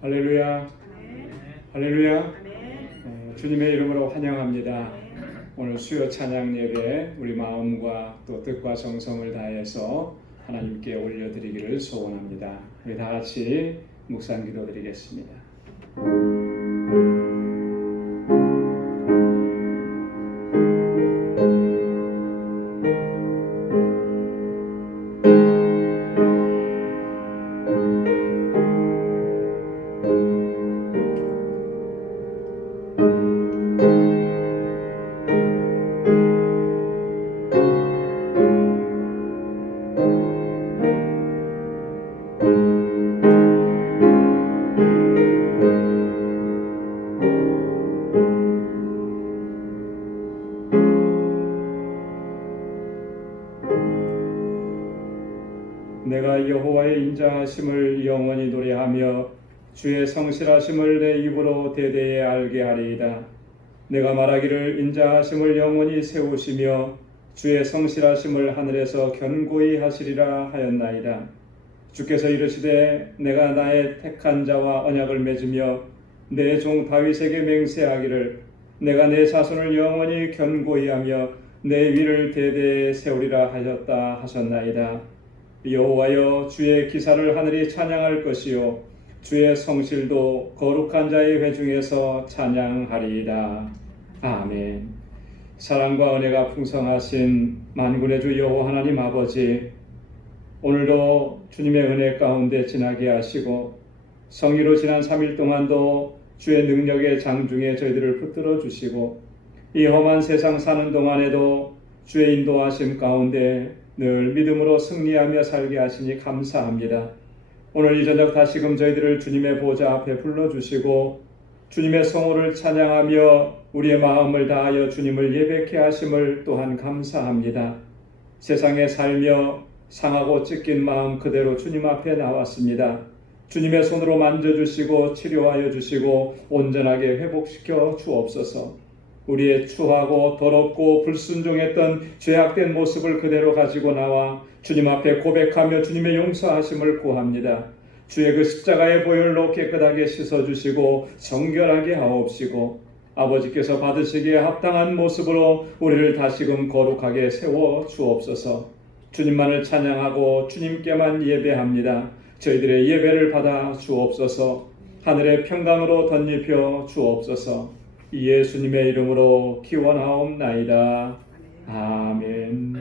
할렐루야. 할렐루야. 주님의 이름으로 환영합니다. 네. 오늘 수요 찬양 예배 우리 마음과 또 뜻과 정성을 다해서 하나님께 올려드리기를 소원합니다. 우리 다 같이 묵상 기도드리겠습니다. 내가 여호와의 인자하심을 영원히 노래하며 주의 성실하심을 내 입으로 대대에 알게 하리이다. 내가 말하기를 인자하심을 영원히 세우시며 주의 성실하심을 하늘에서 견고히 하시리라 하였나이다. 주께서 이르시되 내가 나의 택한 자와 언약을 맺으며 내 종 다윗에게 맹세하기를 내가 내 자손을 영원히 견고히 하며 내 위를 대대에 세우리라 하셨다 하셨나이다. 여호와여, 주의 기사를 하늘이 찬양할 것이요 주의 성실도 거룩한 자의 회중에서 찬양하리이다. 아멘. 사랑과 은혜가 풍성하신 만군의 주 여호와 하나님 아버지, 오늘도 주님의 은혜 가운데 지나게 하시고 성의로 지난 3일 동안도 주의 능력의 장중에 저희들을 붙들어 주시고 이 험한 세상 사는 동안에도 주의 인도하심 가운데 늘 믿음으로 승리하며 살게 하시니 감사합니다. 오늘 이 저녁 다시금 저희들을 주님의 보좌 앞에 불러주시고 주님의 성호를 찬양하며 우리의 마음을 다하여 주님을 예배케 하심을 또한 감사합니다. 세상에 살며 상하고 찢긴 마음 그대로 주님 앞에 나왔습니다. 주님의 손으로 만져주시고 치료하여 주시고 온전하게 회복시켜 주옵소서. 우리의 추하고 더럽고 불순종했던 죄악된 모습을 그대로 가지고 나와 주님 앞에 고백하며 주님의 용서하심을 구합니다. 주의 그 십자가의 보혈로 깨끗하게 씻어주시고 정결하게 하옵시고 아버지께서 받으시기에 합당한 모습으로 우리를 다시금 거룩하게 세워 주옵소서. 주님만을 찬양하고 주님께만 예배합니다. 저희들의 예배를 받아 주옵소서. 하늘의 평강으로 덧입혀 주옵소서. 예수님의 이름으로 기원하옵나이다. 아멘.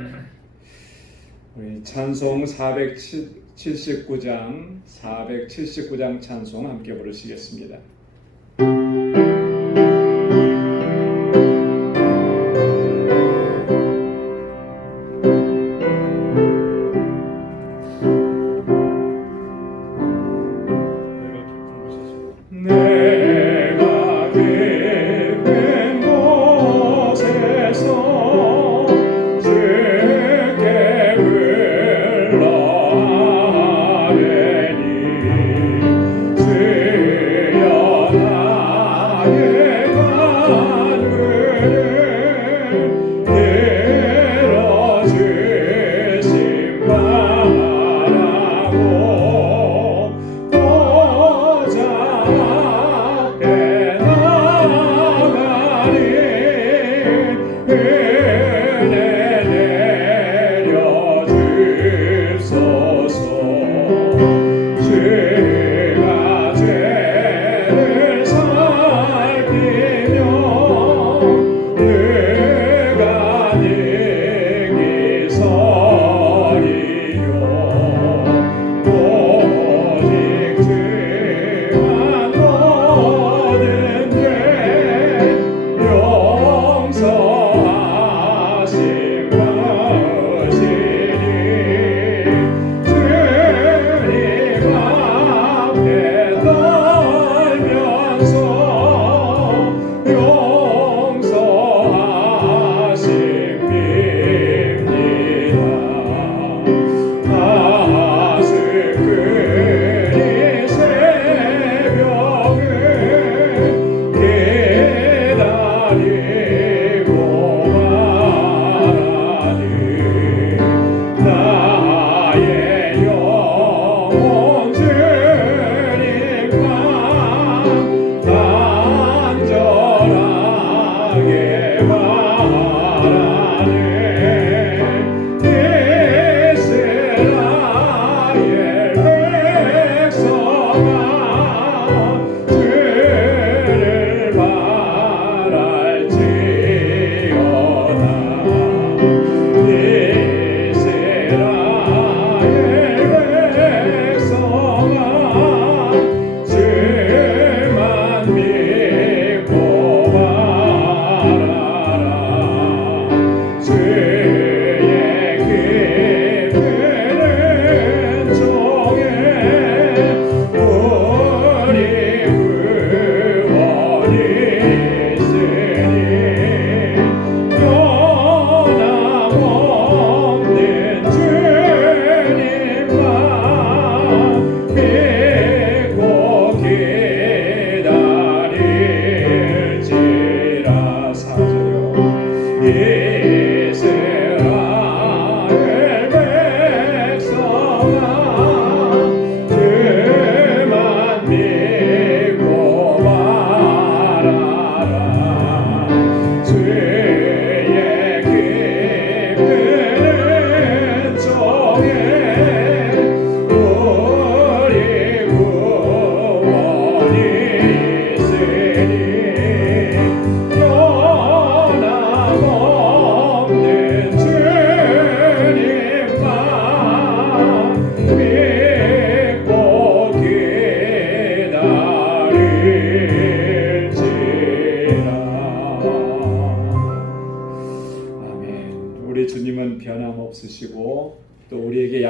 우리 찬송 479장 찬송 함께 부르시겠습니다. 주여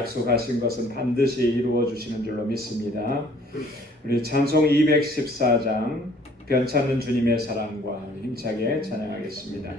약속하신 것은 반드시 이루어 주시는 줄로 믿습니다. 우리 찬송 214장 변찮는 주님의 사랑과 힘차게 찬양하겠습니다.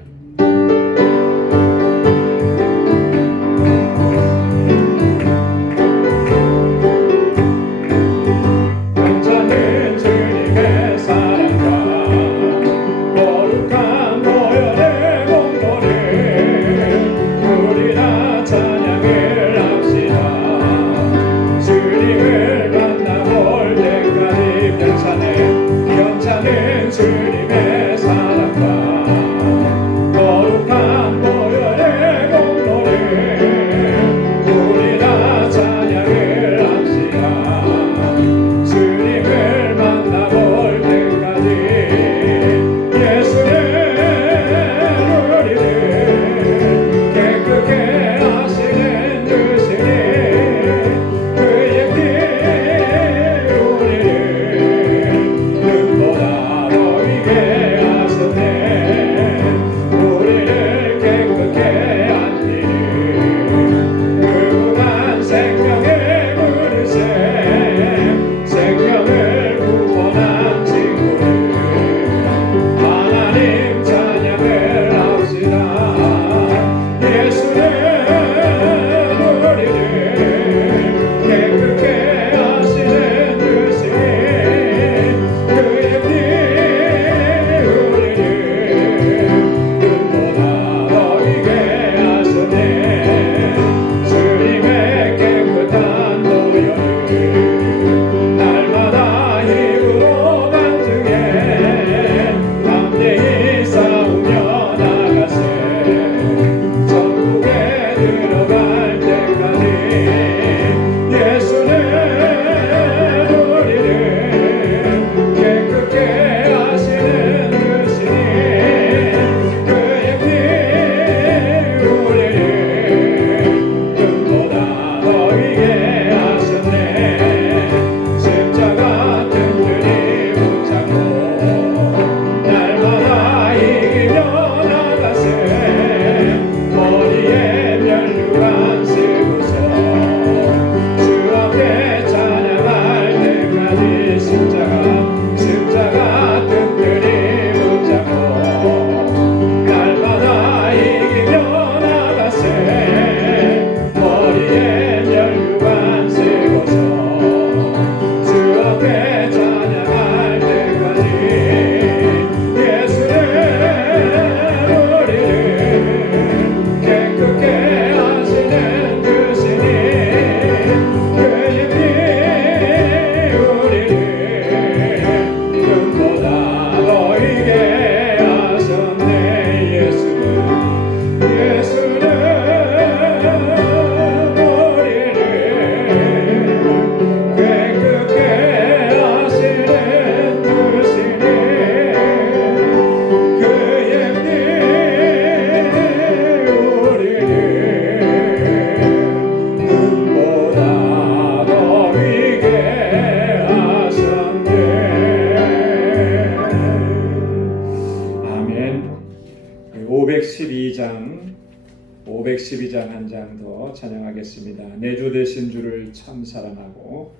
한 장 더 찬양하겠습니다. 내 주 되신 주를 참 사랑하고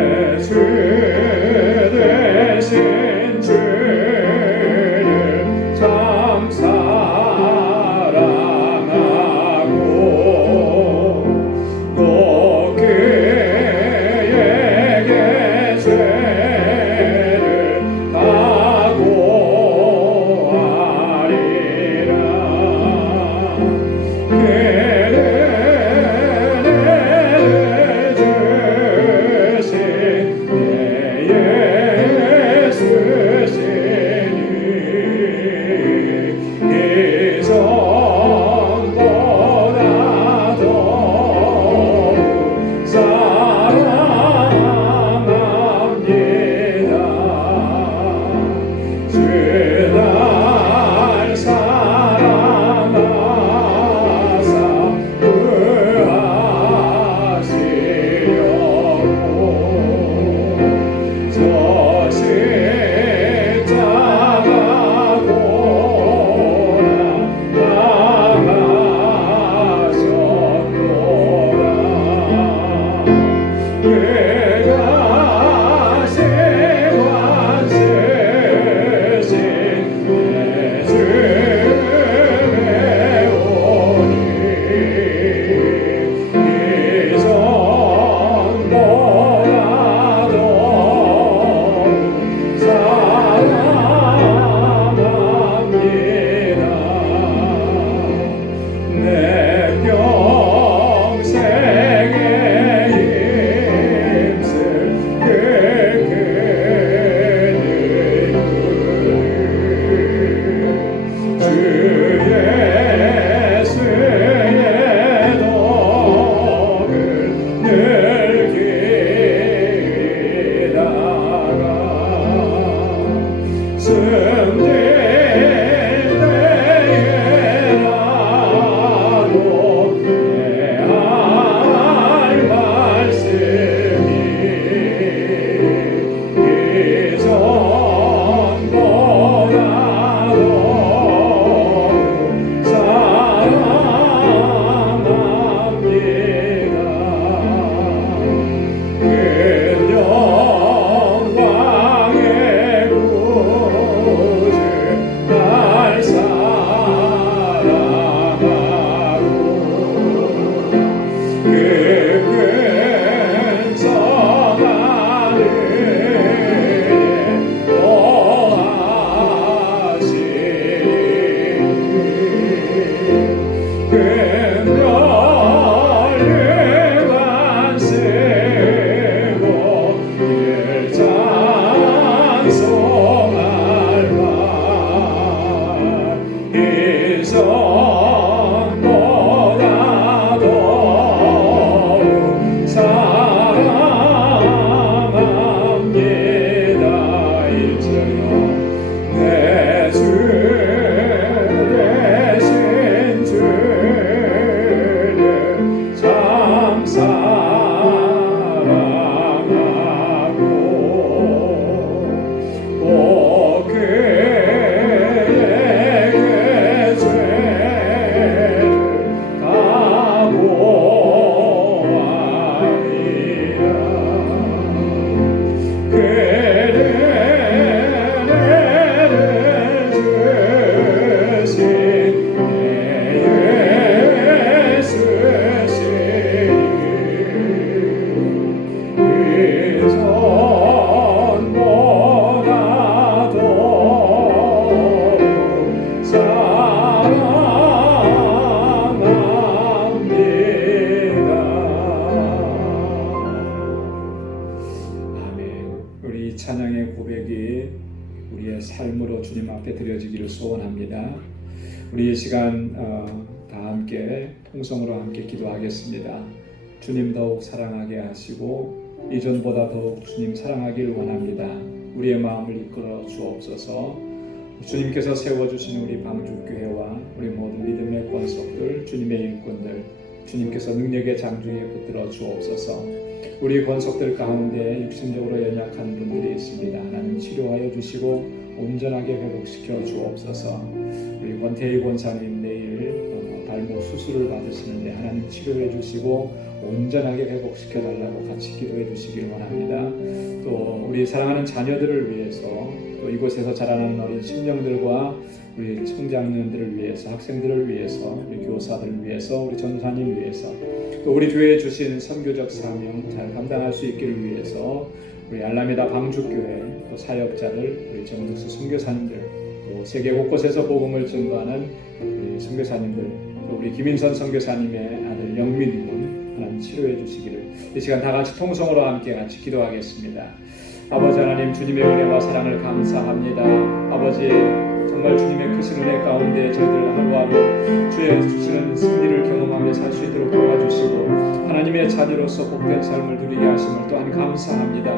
내 주 되신 주를 참 사랑하고 찬양의 고백이 우리의 삶으로 주님 앞에 드려지기를 소원합니다. 우리 이 시간 다 함께 통성으로 함께 기도하겠습니다. 주님 더욱 사랑하게 하시고 이전보다 더욱 주님 사랑하기를 원합니다. 우리의 마음을 이끌어 주옵소서. 주님께서 세워주신 우리 방주교회와 우리 모든 믿음의 권속들, 주님의 일꾼들, 주님께서 능력의 장중에 붙들어 주옵소서. 우리 권속들 가운데 육신적으로 연약한 분들이 있습니다. 하나님 치료하여 주시고 온전하게 회복시켜 주옵소서. 우리 권태희 권사님 내일 발목 수술을 받으시는데 하나님 치료해 주시고 온전하게 회복시켜 달라고 같이 기도해 주시길 원합니다. 또 우리 사랑하는 자녀들을 위해서, 또 이곳에서 자라나는 어린 심령들과 우리 청장년들을 위해서, 학생들을 위해서, 우리 교사들을 위해서, 우리 전사님 위해서, 또 우리 교회에 주신 선교적 사명 잘 감당할 수 있기를 위해서 우리 알라메다 방주교회, 또 사역자들, 우리 정득수 선교사님들, 또 세계 곳곳에서 복음을 전도하는 우리 선교사님들, 또 우리 김인선 선교사님의 아들 영민 군 하나님 치료해 주시기를 이 시간 다 같이 통성으로 함께 같이 기도하겠습니다. 아버지 하나님, 주님의 은혜와 사랑을 감사합니다. 아버지, 정말 주님의 크신 은혜 가운데 저희들 하루하루 주의 주시는 승리를 경험하며 살 수 있도록 도와주시고 하나님의 자녀로서 복된 삶을 누리게 하심을 또한 감사합니다.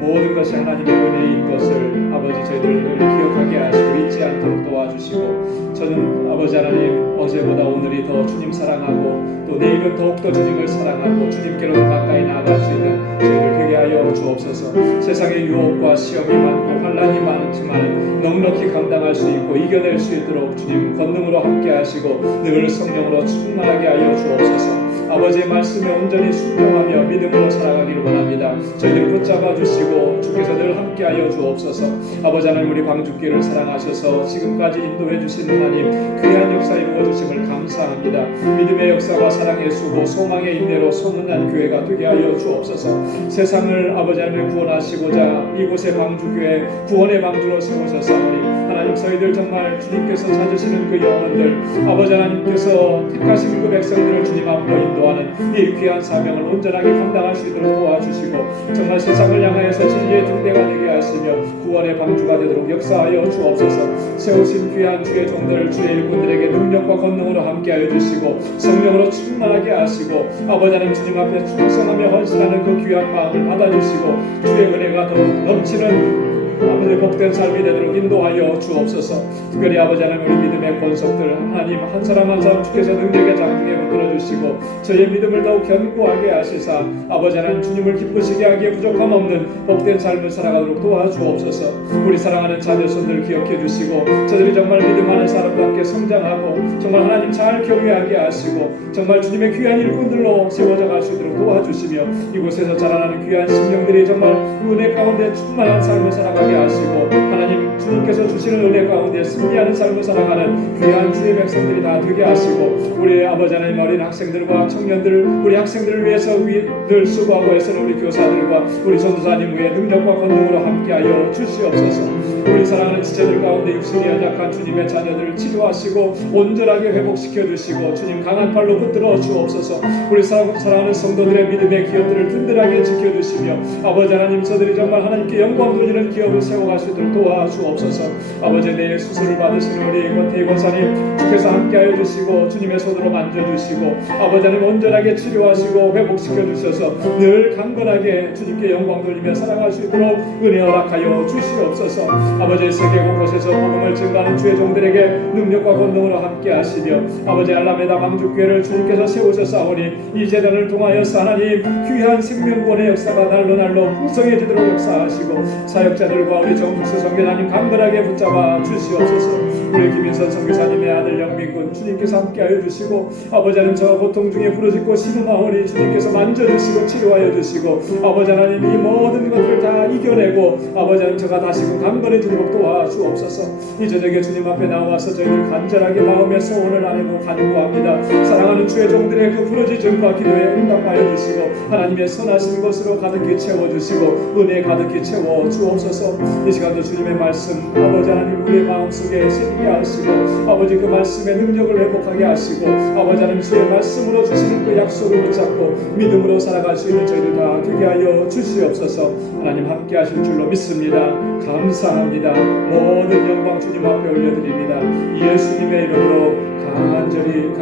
모든 것이 하나님의 은혜인 것을 아버지 저희들을 기억하게 하시고 잊지 않도록 도와주시고, 저는 아버지 하나님 어제보다 오늘이 더 주님 사랑하고 또 내일은 더욱더 주님을 사랑하고 주님께로 가까이 나아갈 수 있는 저희들 되게 하여 주옵소서. 세상의 유혹과 시험이 많고 환난이 많지만 넉넉히 감당할 수 있고 이겨낼 수 있도록 주님 권능으로 함께 하시고 늘 성령으로 충만하게 하여 주옵소서. 아버지의 말씀에 온전히 순종하며 믿음으로 살아가기를 원합니다. 저희들을 붙잡아 주시고 주께서 늘 함께하여 주옵소서. 아버지 하나님, 우리 광주교회를 사랑하셔서 지금까지 인도해 주신 하나님 귀한 역사 이루어 주심을 감사합니다. 믿음의 역사와 사랑의 수고, 소망의 인내로 소문난 교회가 되게 하여 주옵소서. 세상을 아버지 하나님 구원하시고자 이곳의 방주교회 구원의 방주로 세우셨사오니 하나님, 저희들 정말 주님께서 찾으시는 그 영혼들, 아버지 하나님께서 택하신 그 백성들을 주님 앞으로 인도하는 이 귀한 사명을 온전하게 감당할 수 있도록 도와주시고 정말 세상을 향하여서 진리의 등대가 되게 하시며 구원의 방주가 되도록 역사하여 주옵소서. 세우신 귀한 주의 종들, 주의 일꾼들에게 능력과 권능으로 함께하여 주시고 성령으로 충만하게 하시고 아버지 하나님 주님 앞에 충성하며 헌신하는 그 귀한 마음을 받아주시고 주의 은혜가 더욱 넘치는 아버지 복된 삶이 되도록 인도하여 주옵소서. 특별히 아버지 하나님, 우리 믿음의 권속들 하나님 한 사람 한 사람 주께서 능력의 장중에 붙들어 주시고 저희의 믿음을 더욱 견고하게 하시사 아버지 하나님 주님을 기쁘시게 하기에 부족함 없는 복된 삶을 살아가도록 도와주옵소서. 우리 사랑하는 자녀손들 기억해 주시고 저들이 정말 믿음하는 사람답게 성장하고 정말 하나님 잘 경외하게 하시고 정말 주님의 귀한 일꾼들로 세워져 갈 수 있도록 도와주시며 이곳에서 자라나는 귀한 심령들이 정말 은혜 가운데 충만한 삶을 살아가게 하시고 하나님 주님께서 주시는 은혜 가운데 승리하는 삶을 살아가는 귀한 주의 백성들이 다 되게 하시고 우리 아버지 하나님 어린 학생들과 청년들, 우리 학생들을 위해서 늘 수고하고 애쓰는 우리 교사들과 우리 전도사님 위에 능력과 권능으로 함께하여 주시옵소서. 우리 사랑하는 지체들 가운데 육신이 연약한 주님의 자녀들을 치료하시고 온전하게 회복시켜 주시고 주님 강한 팔로 붙들어 주옵소서. 우리 사랑하는 성도들의 믿음의 기업들을 든든하게 지켜주시며 아버지 하나님 저들이 정말 하나님께 영광 돌리는 기업을 세워갈 수 있도록 도와주옵소서. 아버지 내일 수술을 받으시는 우리 권태희 권사님 주께서 함께하여 주시고 주님의 손으로 만져주시고 아버지 하나님 온전하게 치료하시고 회복시켜 주셔서 늘 강건하게 주님께 영광 돌리며 살아갈 수 있도록 은혜 허락하여 주시옵소서. 아버지 세계 곳곳에서 복음을 증거하는 주의 종들에게 능력과 권능으로 함께 하시며 아버지 알라메다 방주교회를 주님께서 세우셨사오니 이 재단을 통하여서 하나님 귀한 생명권의 역사가 날로 풍성해지도록 역사하시고 사역자들과 우리 정북수 선교사님 강건하게 붙잡아 주시옵소서. 우리 김인선 선교사님의 아들 영민군 주님께서 함께하여 주시고 아버지 하나님 저 고통 중에 부르짖고 신음하오니 주님께서 만져주시고 치료하여 주시고 아버지 하나님 이 모든 것들을 다 이겨내고 아버지 하나님 저가 다시금 강건해지도록 도와주옵소서. 이 저녁에 주님 앞에 나와서 저희들 간절하게 마음의 소원을 아뢰고 간구합니다. 사랑하는 주의 종들의 그 부르짖음과 기도에 응답하여 주시고 하나님의 선하신 것으로 가득히 채워주시고 은혜 가득히 채워주옵소서. 이 시간도 주님의 말씀 아버지 하나님 우리의 마음속에 새기게 하시고 아버지 그 말씀의 능력을 회복하게 하시고 아버지 하나님 주의 말씀으로 주시는 그 약속을 붙잡고 믿음으로 살아갈 수 있는 저희들 다 되게 하여 주시옵소서. 하나님 함께 함께 하실 줄로 믿습니다. 감사합니다. 모든 영광 주님 앞에 올려드립니다. 예수님의 이름으로 간절히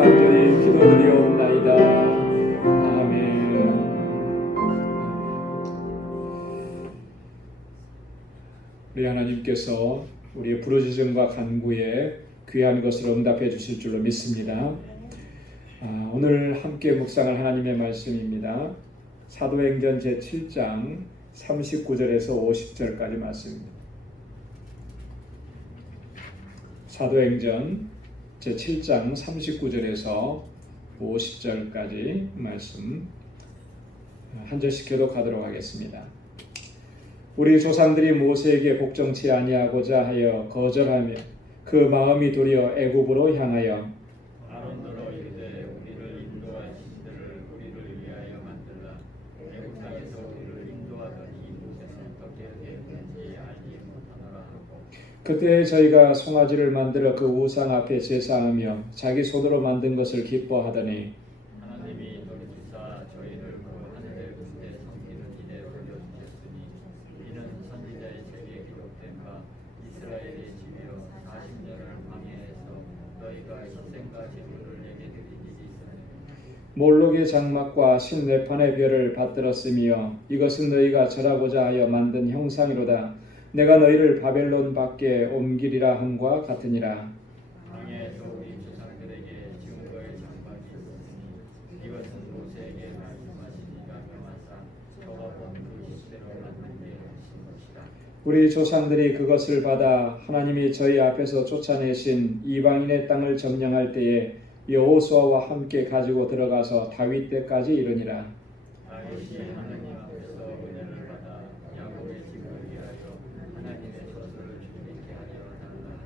기도드리옵나이다. 아멘. 우리 하나님께서 우리의 부르짖음과 간구에 귀한 것을 응답해 주실 줄로 믿습니다. 오늘 함께 묵상할 하나님의 말씀입니다. 사도행전 제7장 39절에서 50절까지 말씀입니다. 사도행전 제7장 39절에서 50절까지 말씀 한 절씩 교독하도록 하겠습니다. 우리 조상들이 모세에게 복종치 아니하고자 하여 거절하며 그 마음이 도리어 애굽으로 향하여 아론으로 이르되 우리를 인도하시기를 우리를 위하여 만들라. 애굽 땅에서 우리를 인도하더니 모세는 어떻게 되었는지 알지 못하노라 하고. 그때 저희가 송아지를 만들어 그 우상 앞에 제사하며 자기 손으로 만든 것을 기뻐하더니 하나님이 돌이키사 저희를 그 하늘의 군대 섬기는 일에 돌려주셨으니 이는 선지자의 책에 기록된 바 이스라엘의 집이여 40년을 광야에서 너희가 희생과 제물을 내게 드린 일이 있으니 몰록의 장막과 신레판의 별을 받들었으며 이것은 너희가 절하고자 하여 만든 형상이로다. 내가 너희를 바벨론 밖에 옮기리라 함과 같으니라. 광야에서 우리 조상들에게 증거의 장막이 있었으니 이것은 모세에게 말씀하시니가 명하사 저가 본그 실대로 만든 게 하신 것이다. 우리 조상들이 그것을 받아 하나님이 저희 앞에서 쫓아내신 이방인의 땅을 점령할 때에 여호수아와 함께 가지고 들어가서 다윗 때까지 이르니라. 다윗이 하나님 앞에서 은혜를 받아 야곱의 집을 위하여 하나님의 저주를 준비케 하려 달라.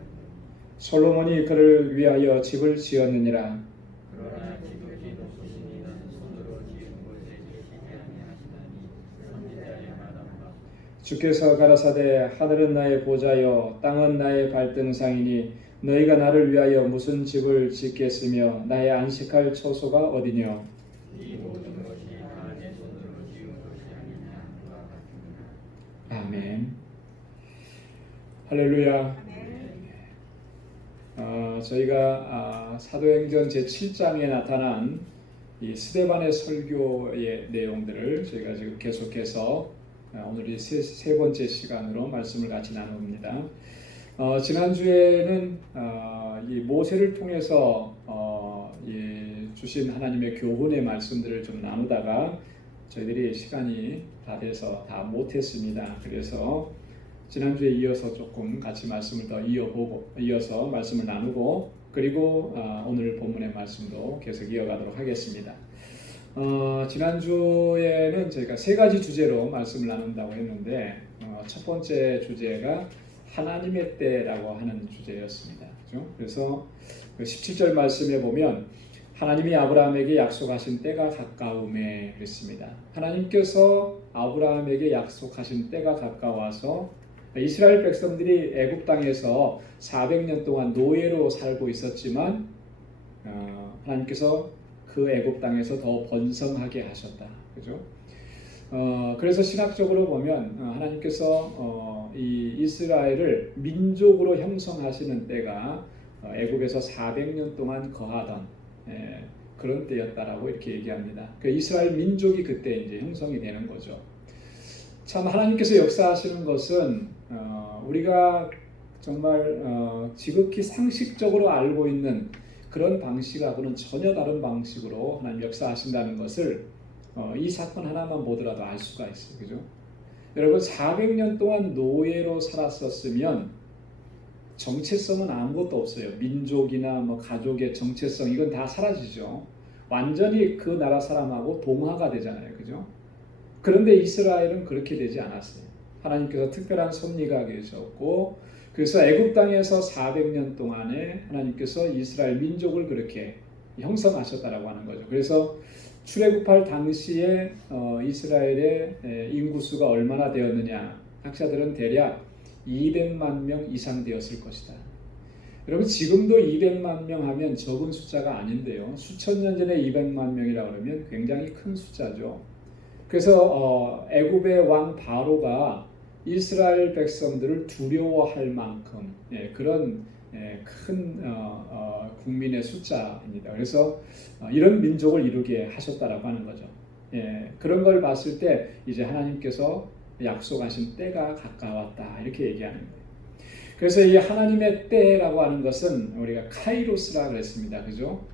솔로몬이 그를 위하여 집을 지었느니라. 그러나 지극히 높으신 이는 손으로 지은 곳에 계시지 아니하시나니 선지자의 말한 바 주께서 가라사대 하늘은 나의 보좌요 땅은 나의 발등상이니 너희가 나를 위하여 무슨 집을 짓겠으며 나의 안식할 처소가 어디뇨. 이 모든 것이 다 내 손으로 지은 것이 아니냐와 같으니라. 아멘. 할렐루야. 저희가 사도행전 제7장에 나타난 이 스데반의 설교의 내용들을 저희가 지금 계속해서 오늘 이 세 번째 시간으로 말씀을 같이 나눕니다. 지난주에는 이 모세를 통해서 주신 하나님의 교훈의 말씀들을 좀 나누다가 저희들이 시간이 다 돼서 다 못했습니다. 그래서 지난주에 이어서 조금 같이 말씀을 더 이어서 말씀을 나누고 그리고 오늘 본문의 말씀도 계속 이어가도록 하겠습니다. 지난주에는 저희가 세 가지 주제로 말씀을 나눈다고 했는데 첫 번째 주제가 하나님의 때라고 하는 주제였습니다. 그렇죠? 그래서 17절 말씀에 보면 하나님이 아브라함에게 약속하신 때가 가까움에 그랬습니다. 하나님께서 아브라함에게 약속하신 때가 가까워서 이스라엘 백성들이 애굽 땅에서 400년 동안 노예로 살고 있었지만 하나님께서 그 애굽 땅에서 더 번성하게 하셨다. 그죠? 그래서 신학적으로 보면 하나님께서 이 이스라엘을 민족으로 형성하시는 때가 애굽에서 400년 동안 거하던 그런 때였다라고 이렇게 얘기합니다. 그 이스라엘 민족이 그때 이제 형성이 되는 거죠. 참 하나님께서 역사하시는 것은 우리가 정말 지극히 상식적으로 알고 있는 그런 방식하고는 전혀 다른 방식으로 하나님 역사하신다는 것을 이 사건 하나만 보더라도 알 수가 있어요. 그죠? 여러분 400년 동안 노예로 살았었으면 정체성은 아무것도 없어요. 민족이나 뭐 가족의 정체성 이건 다 사라지죠. 완전히 그 나라 사람하고 동화가 되잖아요. 그죠? 그런데 이스라엘은 그렇게 되지 않았어요. 하나님께서 특별한 섭리가 계셨고 그래서 애굽 땅에서 400년 동안에 하나님께서 이스라엘 민족을 그렇게 형성하셨다라고 하는 거죠. 그래서 출애굽할 당시에 이스라엘의 인구수가 얼마나 되었느냐 학자들은 대략 200만 명 이상 되었을 것이다. 여러분 지금도 200만 명 하면 적은 숫자가 아닌데요. 수천 년 전에 200만 명이라고 그러면 굉장히 큰 숫자죠. 그래서 애굽의 왕 바로가 이스라엘 백성들을 두려워할 만큼 그런 큰 국민의 숫자입니다. 그래서 이런 민족을 이루게 하셨다라고 하는 거죠. 그런 걸 봤을 때 이제 하나님께서 약속하신 때가 가까웠다 이렇게 얘기하는 거예요. 그래서 이 하나님의 때라고 하는 것은 우리가 카이로스라 그랬습니다. 그죠?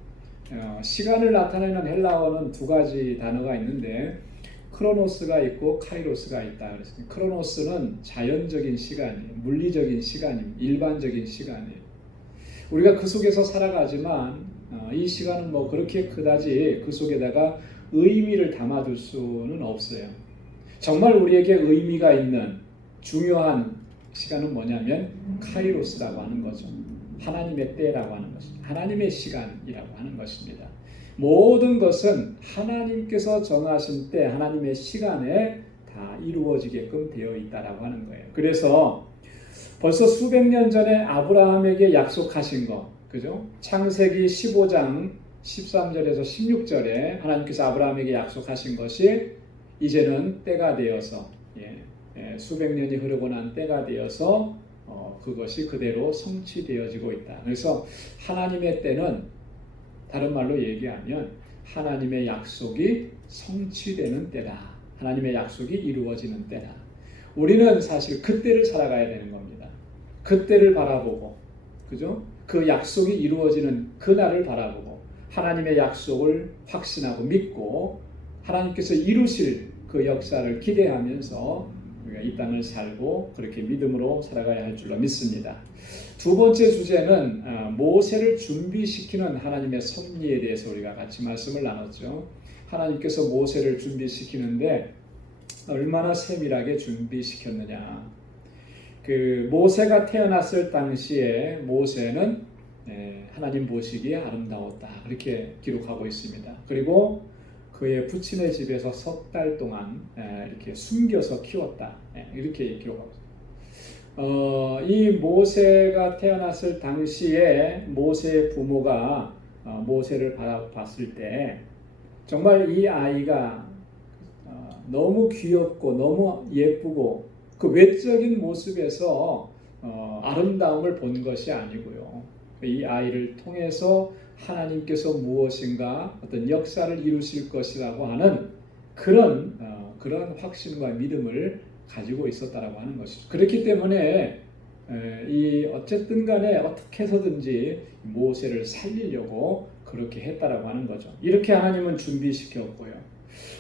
시간을 나타내는 헬라어는 두 가지 단어가 있는데 크로노스가 있고 카이로스가 있다 그랬습니다. 크로노스는 자연적인 시간이에요. 물리적인 시간이에요. 일반적인 시간이에요. 우리가 그 속에서 살아가지만 이 시간은 뭐 그렇게 그다지 그 속에다가 의미를 담아둘 수는 없어요. 정말 우리에게 의미가 있는 중요한 시간은 뭐냐면 카이로스라고 하는 거죠. 하나님의 때라고 하는 것입니다. 하나님의 시간이라고 하는 것입니다. 모든 것은 하나님께서 정하신 때 하나님의 시간에 다 이루어지게끔 되어 있다라고 하는 거예요. 그래서 벌써 수백 년 전에 아브라함에게 약속하신 거, 그죠? 창세기 15장 13절에서 16절에 하나님께서 아브라함에게 약속하신 것이 이제는 때가 되어서 수백 년이 흐르고 난 때가 되어서 그것이 그대로 성취되어지고 있다. 그래서 하나님의 때는 다른 말로 얘기하면 하나님의 약속이 성취되는 때다. 하나님의 약속이 이루어지는 때다. 우리는 사실 그때를 살아가야 되는 겁니다. 그때를 바라보고, 그죠? 그 약속이 이루어지는 그날을 바라보고 하나님의 약속을 확신하고 믿고 하나님께서 이루실 그 역사를 기대하면서 우리가 이 땅을 살고 그렇게 믿음으로 살아가야 할 줄로 믿습니다. 두 번째 주제는 모세를 준비시키는 하나님의 섭리에 대해서 우리가 같이 말씀을 나눴죠. 하나님께서 모세를 준비시키는데 얼마나 세밀하게 준비시켰느냐. 그 모세가 태어났을 당시에 모세는 하나님 보시기에 아름다웠다. 그렇게 기록하고 있습니다. 그리고 그의 부친의 집에서 석 달 동안 이렇게 숨겨서 키웠다. 이렇게 기록하고 있습니다. 이 모세가 태어났을 당시에 모세의 부모가 모세를 바라봤을 때 정말 이 아이가 너무 귀엽고 너무 예쁘고 그 외적인 모습에서 아름다움을 본 것이 아니고요. 이 아이를 통해서 하나님께서 무엇인가 어떤 역사를 이루실 것이라고 하는 그런 확신과 믿음을 가지고 있었다라고 하는 것이죠. 그렇기 때문에 이 어쨌든 간에 어떻게 해서든지 모세를 살리려고 그렇게 했다라고 하는 거죠. 이렇게 하나님은 준비시켰고요.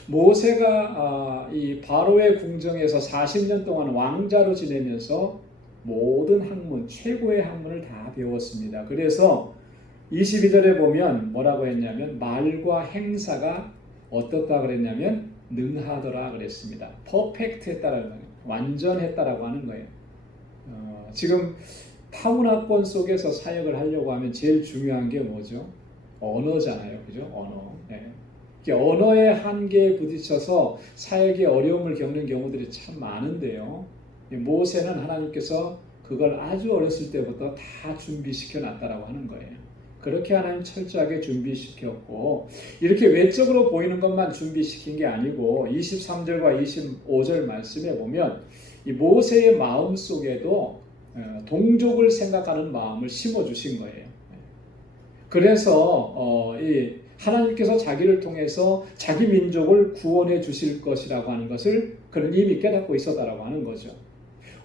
모세가 이 바로의 궁정에서 40년 동안 왕자로 지내면서 모든 학문, 최고의 학문을 다 배웠습니다. 그래서 22절에 보면 뭐라고 했냐면 말과 행사가 어떻다 그랬냐면 능하더라 그랬습니다. 퍼펙트했다라는 거예요. 완전했다라고 하는 거예요. 지금 파문화권 속에서 사역을 하려고 하면 제일 중요한 게 뭐죠? 언어잖아요. 그죠? 언어. 언어의 한계에 부딪혀서 사역에 어려움을 겪는 경우들이 참 많은데요. 모세는 하나님께서 그걸 아주 어렸을 때부터 다 준비시켜 놨다라고 하는 거예요. 그렇게 하나님 철저하게 준비시켰고 이렇게 외적으로 보이는 것만 준비시킨 게 아니고 23절과 25절 말씀에 보면 이 모세의 마음 속에도 동족을 생각하는 마음을 심어주신 거예요. 그래서 이 하나님께서 자기를 통해서 자기 민족을 구원해 주실 것이라고 하는 것을 그는 이미 깨닫고 있었다라고 하는 거죠.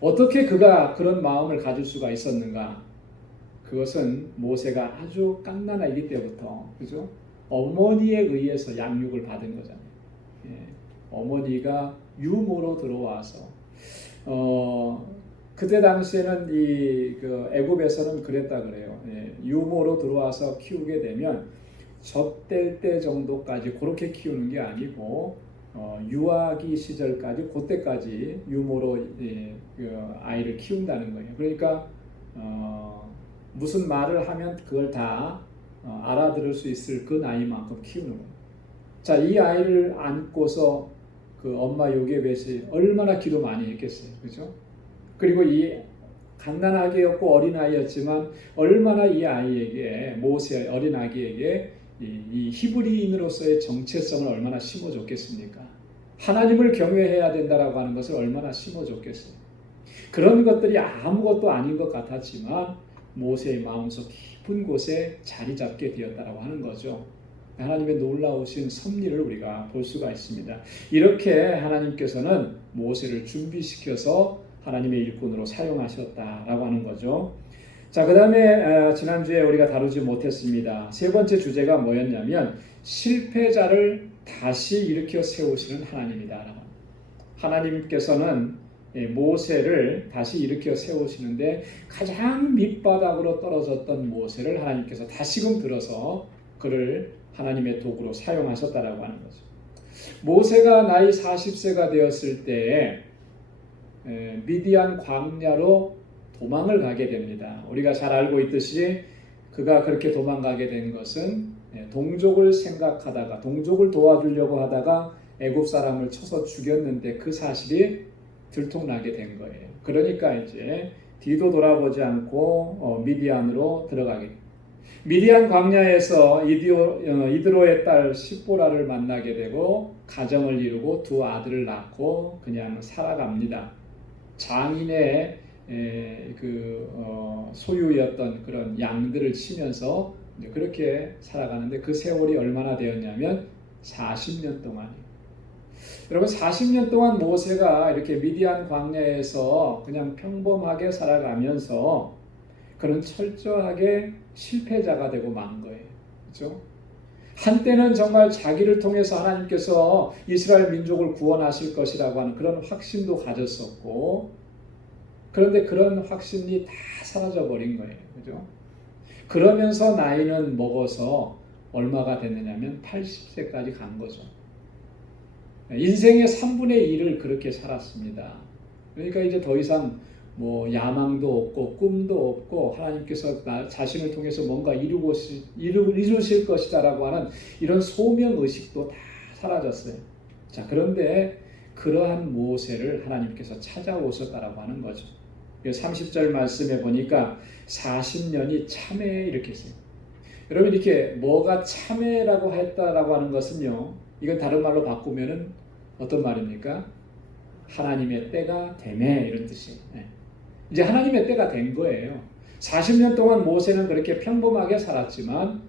어떻게 그가 그런 마음을 가질 수가 있었는가? 그것은 모세가 아주 갓난아기 때부터, 그죠? 어머니에 의해서 양육을 받은 거잖아요. 어머니가 유모로 들어와서, 그때 당시에는 그 애굽에서는 그랬다 그래요. 유모로 들어와서 키우게 되면 젖될 때 정도까지 그렇게 키우는 게 아니고 유아기 시절까지 그때까지 유모로 그 아이를 키운다는 거예요. 그러니까 무슨 말을 하면 그걸 다 알아들을 수 있을 그 나이만큼 키우는 거예요. 자, 이 아이를 안고서 그 엄마 요괴벳이 얼마나 기도 많이 했겠어요. 그죠? 그리고 이 갓난아기였고 어린아이였지만 얼마나 이 아이에게 모세 어린아기에게 이 히브리인으로서의 정체성을 얼마나 심어줬겠습니까? 하나님을 경외해야 된다라고 하는 것을 얼마나 심어줬겠어요. 그런 것들이 아무것도 아닌 것 같았지만 모세의 마음속 깊은 곳에 자리 잡게 되었다라고 하는 거죠. 하나님의 놀라우신 섭리를 우리가 볼 수가 있습니다. 이렇게 하나님께서는 모세를 준비시켜서 하나님의 일꾼으로 사용하셨다라고 하는 거죠. 자, 그 다음에 지난주에 우리가 다루지 못했습니다. 세 번째 주제가 뭐였냐면 실패자를 다시 일으켜 세우시는 하나님이다. 하나님께서는 모세를 다시 일으켜 세우시는데 가장 밑바닥으로 떨어졌던 모세를 하나님께서 다시금 들어서 그를 하나님의 도구로 사용하셨다라고 하는 거죠. 모세가 나이 40세가 되었을 때에 미디안 광야로 도망을 가게 됩니다. 우리가 잘 알고 있듯이 그가 그렇게 도망가게 된 것은 동족을 생각하다가 동족을 도와주려고 하다가 애굽 사람을 쳐서 죽였는데 그 사실이 들통나게 된 거예요. 그러니까 이제 뒤도 돌아보지 않고 미디안으로 들어가게 됩니다. 미디안 광야에서 이드로의 딸 시보라를 만나게 되고 가정을 이루고 두 아들을 낳고 그냥 살아갑니다. 장인의 소유였던 그런 양들을 치면서 그렇게 살아가는데 그 세월이 얼마나 되었냐면 40년 동안이에요. 여러분 40년 동안 모세가 이렇게 미디안 광야에서 그냥 평범하게 살아가면서 그는 철저하게 실패자가 되고 만 거예요. 그렇죠? 한때는 정말 자기를 통해서 하나님께서 이스라엘 민족을 구원하실 것이라고 하는 그런 확신도 가졌었고 그런데 그런 확신이 다 사라져 버린 거예요. 그죠? 그러면서 나이는 먹어서 얼마가 됐느냐면 80세까지 간 거죠. 인생의 3분의 1을 그렇게 살았습니다. 그러니까 이제 더 이상 뭐 야망도 없고 꿈도 없고 하나님께서 자신을 통해서 뭔가 이루실 것이다라고 하는 이런 소명의식도 다 사라졌어요. 자, 그런데 그러한 모세를 하나님께서 찾아오셨다라고 하는 거죠. 30절 말씀에 보니까 40년이 참회 이렇게 써요. 여러분 이렇게 뭐가 참회라고 했다라고 하는 것은요. 이건 다른 말로 바꾸면은 어떤 말입니까? 하나님의 때가 되매 이런 뜻이에요. 이제 하나님의 때가 된 거예요. 40년 동안 모세는 그렇게 평범하게 살았지만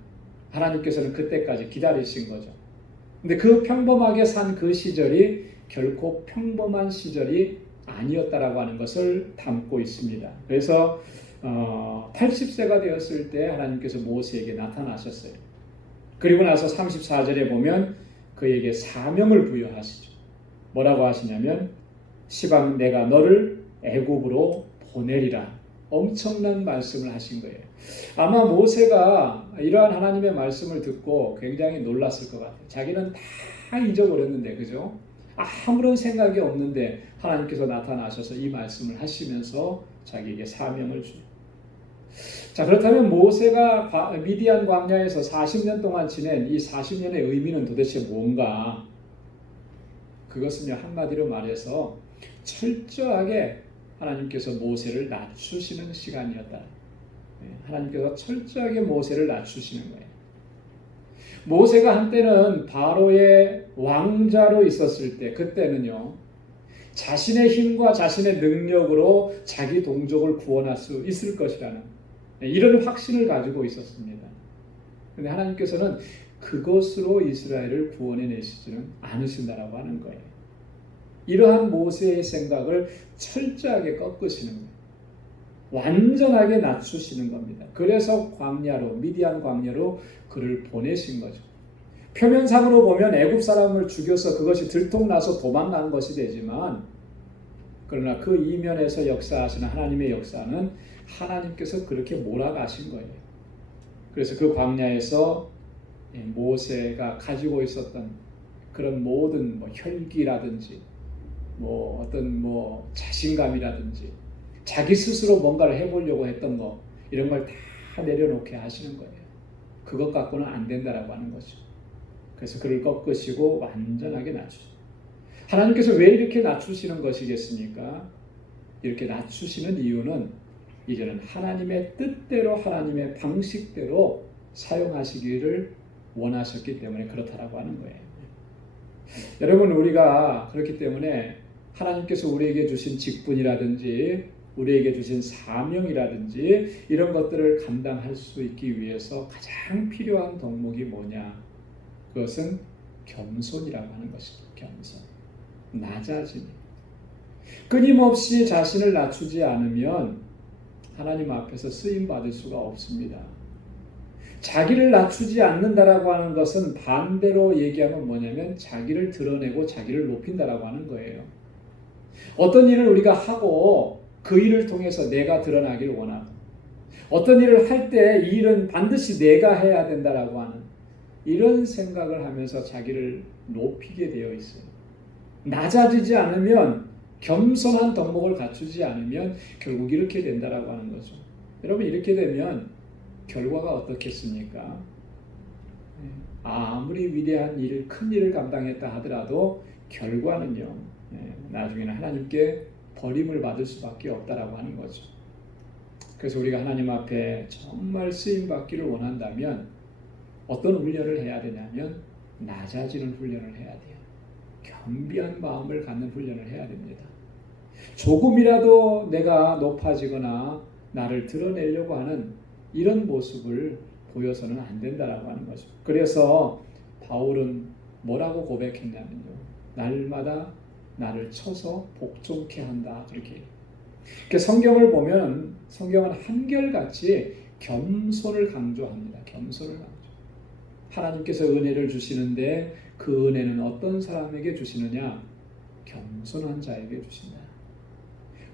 하나님께서는 그때까지 기다리신 거죠. 근데 그 평범하게 산 그 시절이 결코 평범한 시절이 아니었다라고 하는 것을 담고 있습니다. 그래서 80세가 되었을 때 하나님께서 모세에게 나타나셨어요. 그리고 나서 34절에 보면 그에게 사명을 부여하시죠. 뭐라고 하시냐면 시방 내가 너를 애굽으로 보내리라. 엄청난 말씀을 하신 거예요. 아마 모세가 이러한 하나님의 말씀을 듣고 굉장히 놀랐을 것 같아요. 자기는 다 잊어버렸는데 그죠? 아무런 생각이 없는데 하나님께서 나타나셔서 이 말씀을 하시면서 자기에게 사명을 주죠. 자, 그렇다면 모세가 미디안 광야에서 40년 동안 지낸 이 40년의 의미는 도대체 뭔가? 그것은요, 한마디로 말해서 철저하게 하나님께서 모세를 낮추시는 시간이었다. 하나님께서 철저하게 모세를 낮추시는 거예요. 모세가 한때는 바로의 왕자로 있었을 때 그때는요. 자신의 힘과 자신의 능력으로 자기 동족을 구원할 수 있을 것이라는 이런 확신을 가지고 있었습니다. 그런데 하나님께서는 그것으로 이스라엘을 구원해 내시지는 않으신다라고 하는 거예요. 이러한 모세의 생각을 철저하게 꺾으시는 거예요. 완전하게 낮추시는 겁니다. 그래서 광야로 미디안 광야로 그를 보내신 거죠. 표면상으로 보면 애굽 사람을 죽여서 그것이 들통나서 도망간 것이 되지만 그러나 그 이면에서 역사하시는 하나님의 역사는 하나님께서 그렇게 몰아가신 거예요. 그래서 그 광야에서 모세가 가지고 있었던 그런 모든 혈기라든지 어떤 자신감이라든지 자기 스스로 뭔가를 해보려고 했던 거 이런 걸 다 내려놓게 하시는 거예요. 그것 갖고는 안 된다라고 하는 거죠. 그래서 그를 꺾으시고 완전하게 낮추시죠. 하나님께서 왜 이렇게 낮추시는 것이겠습니까? 이렇게 낮추시는 이유는 이제는 하나님의 뜻대로 하나님의 방식대로 사용하시기를 원하셨기 때문에 그렇다라고 하는 거예요. 여러분 우리가 그렇기 때문에 하나님께서 우리에게 주신 직분이라든지 우리에게 주신 사명이라든지 이런 것들을 감당할 수 있기 위해서 가장 필요한 덕목이 뭐냐? 그것은 겸손이라고 하는 것입니다. 겸손. 낮아짐. 끊임없이 자신을 낮추지 않으면 하나님 앞에서 쓰임 받을 수가 없습니다. 자기를 낮추지 않는다라고 하는 것은 반대로 얘기하면 뭐냐면 자기를 드러내고 자기를 높인다라고 하는 거예요. 어떤 일을 우리가 하고 그 일을 통해서 내가 드러나기를 원하고 어떤 일을 할 때 이 일은 반드시 내가 해야 된다라고 하는 이런 생각을 하면서 자기를 높이게 되어 있어요. 낮아지지 않으면 겸손한 덕목을 갖추지 않으면 결국 이렇게 된다라고 하는 거죠. 여러분 이렇게 되면 결과가 어떻겠습니까? 아무리 위대한 일, 큰 일을 감당했다 하더라도 결과는요. 나중에는 하나님께 버림을 받을 수밖에 없다라고 하는 거죠. 그래서 우리가 하나님 앞에 정말 쓰임 받기를 원한다면 어떤 훈련을 해야 되냐면 낮아지는 훈련을 해야 돼요. 겸비한 마음을 갖는 훈련을 해야 됩니다. 조금이라도 내가 높아지거나 나를 드러내려고 하는 이런 모습을 보여서는 안 된다라고 하는 거죠. 그래서 바울은 뭐라고 고백했냐면요. 날마다 나를 쳐서 복종케 한다. 이렇게. 성경을 보면 성경은 한결같이 겸손을 강조합니다. 겸손을 강조. 하나님께서 은혜를 주시는데 그 은혜는 어떤 사람에게 주시느냐? 겸손한 자에게 주신다.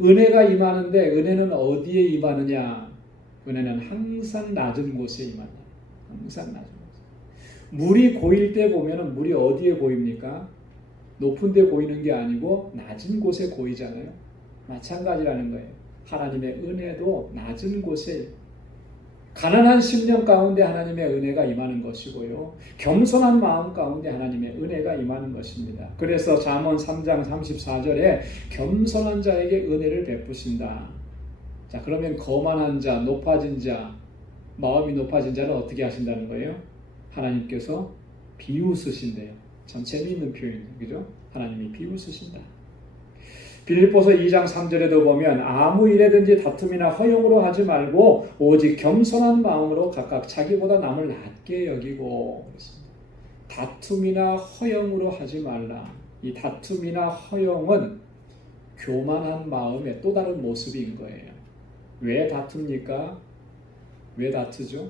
은혜가 임하는데 은혜는 어디에 임하느냐? 은혜는 항상 낮은 곳에 임한다. 항상 낮은 곳. 물이 고일 때 보면은 물이 어디에 고입니까? 높은 데 고이는 게 아니고 낮은 곳에 고이잖아요. 마찬가지라는 거예요. 하나님의 은혜도 낮은 곳에 가난한 심령 가운데 하나님의 은혜가 임하는 것이고요. 겸손한 마음 가운데 하나님의 은혜가 임하는 것입니다. 그래서 잠언 3장 34절에 겸손한 자에게 은혜를 베푸신다. 자, 그러면 거만한 자, 높아진 자, 마음이 높아진 자는 어떻게 하신다는 거예요? 하나님께서 비웃으신대요. 참 재미있는 표현이에요. 그죠? 하나님이 비웃으신다. 빌립보서 2장 3절에도 보면 아무 일에든지 다툼이나 허용으로 하지 말고 오직 겸손한 마음으로 각각 자기보다 남을 낮게 여기고 그렇습니다. 다툼이나 허용으로 하지 말라. 이 다툼이나 허용은 교만한 마음의 또 다른 모습인 거예요. 왜 다툽니까? 왜 다투죠?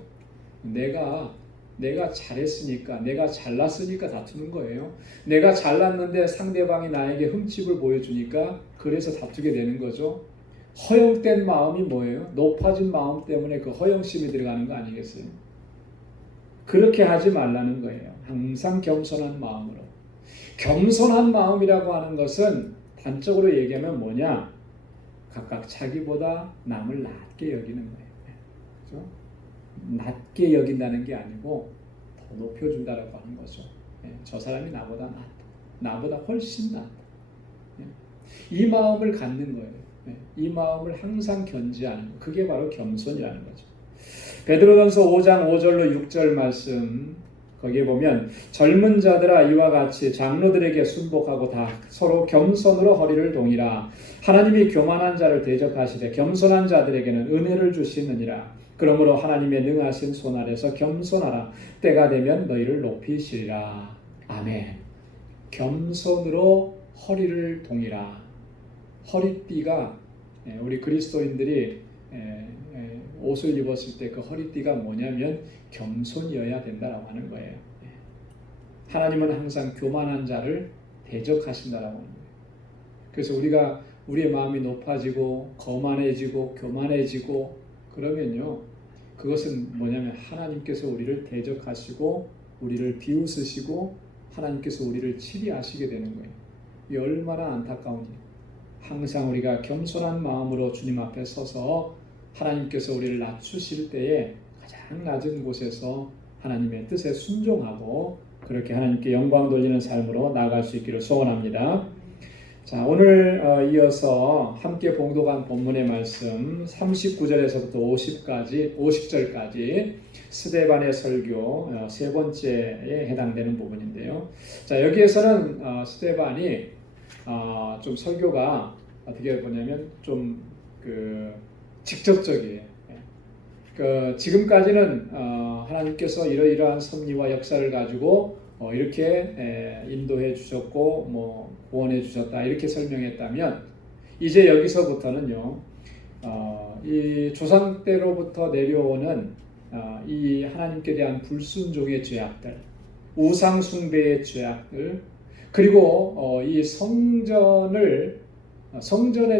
내가 잘했으니까, 내가 잘났으니까 다투는 거예요. 내가 잘났는데 상대방이 나에게 흠집을 보여주니까 그래서 다투게 되는 거죠. 허영된 마음이 뭐예요? 높아진 마음 때문에 그 허영심이 들어가는 거 아니겠어요? 그렇게 하지 말라는 거예요. 항상 겸손한 마음으로. 겸손한 마음이라고 하는 것은 단적으로 얘기하면 뭐냐? 각각 자기보다 남을 낮게 여기는 거예요. 그렇죠? 낮게 여긴다는 게 아니고 더 높여준다라고 하는 거죠. 저 사람이 나보다 낫다. 나보다 훨씬 낫다. 이 마음을 갖는 거예요. 이 마음을 항상 견지하는 거. 그게 바로 겸손이라는 거죠. 베드로전서 5장 5절로 6절 말씀 거기에 보면 젊은 자들아 이와 같이 장로들에게 순복하고 다 서로 겸손으로 허리를 동이라. 하나님이 교만한 자를 대적하시되 겸손한 자들에게는 은혜를 주시느니라. 그러므로 하나님의 능하신 손 아래서 겸손하라. 때가 되면 너희를 높이시리라. 아멘. 겸손으로 허리를 동이라. 허리띠가 우리 그리스도인들이 옷을 입었을 때 그 허리띠가 뭐냐면 겸손이어야 된다라고 하는 거예요. 하나님은 항상 교만한 자를 대적하신다라고 하는 거예요. 그래서 우리의 마음이 높아지고 거만해지고 교만해지고 그러면요, 그것은 뭐냐면 하나님께서 우리를 대적하시고 우리를 비웃으시고 하나님께서 우리를 치리하시게 되는 거예요. 이 얼마나 안타까운 일. 항상 우리가 겸손한 마음으로 주님 앞에 서서 하나님께서 우리를 낮추실 때에 가장 낮은 곳에서 하나님의 뜻에 순종하고 그렇게 하나님께 영광 돌리는 삶으로 나아갈 수 있기를 소원합니다. 자, 오늘 이어서 함께 봉독한 본문의 말씀 39절에서부터 50절까지 스데반의 설교 세 번째에 해당되는 부분인데요. 자, 여기에서는 스데반이 좀 설교가 어떻게 보냐면 좀 직접적이에요. 지금까지는 하나님께서 이러이러한 섭리와 역사를 가지고 이렇게 인도해 주셨고 뭐 구원해 주셨다 이렇게 설명했다면 이제 여기서부터는요 이 조상 때로부터 내려오는 이 하나님께 대한 불순종의 죄악들, 우상 숭배의 죄악들, 그리고 이 성전에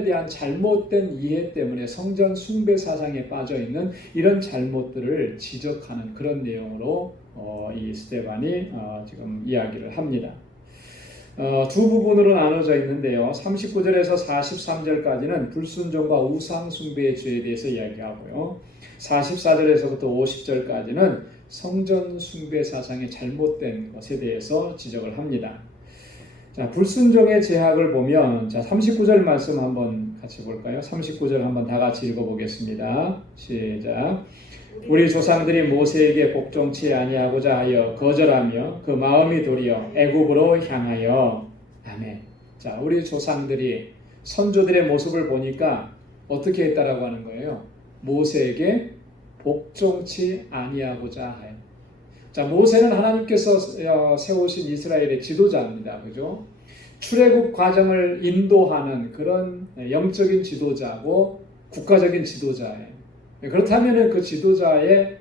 대한 잘못된 이해 때문에 성전 숭배 사상에 빠져 있는 이런 잘못들을 지적하는 그런 내용으로 이 스데반이 지금 이야기를 합니다. 두 부분으로 나눠져 있는데요. 39절에서 43절까지는 불순종과 우상 숭배의 죄에 대해서 이야기하고요. 44절에서부터 50절까지는 성전 숭배 사상의 잘못된 것에 대해서 지적을 합니다. 자, 불순종의 제약을 보면 39절 말씀 한번 같이 볼까요? 39절 한번 다 같이 읽어보겠습니다. 시작. 우리 조상들이 모세에게 복종치 아니하고자 하여 거절하며 그 마음이 도리어 애굽으로 향하여. 아멘. 자, 우리 조상들이 선조들의 모습을 보니까 어떻게 했다라고 하는 거예요? 모세에게 복종치 아니하고자 하여. 자, 모세는 하나님께서 세우신 이스라엘의 지도자입니다. 그죠? 출애굽 과정을 인도하는 그런 영적인 지도자고 국가적인 지도자예요. 그렇다면 그 지도자의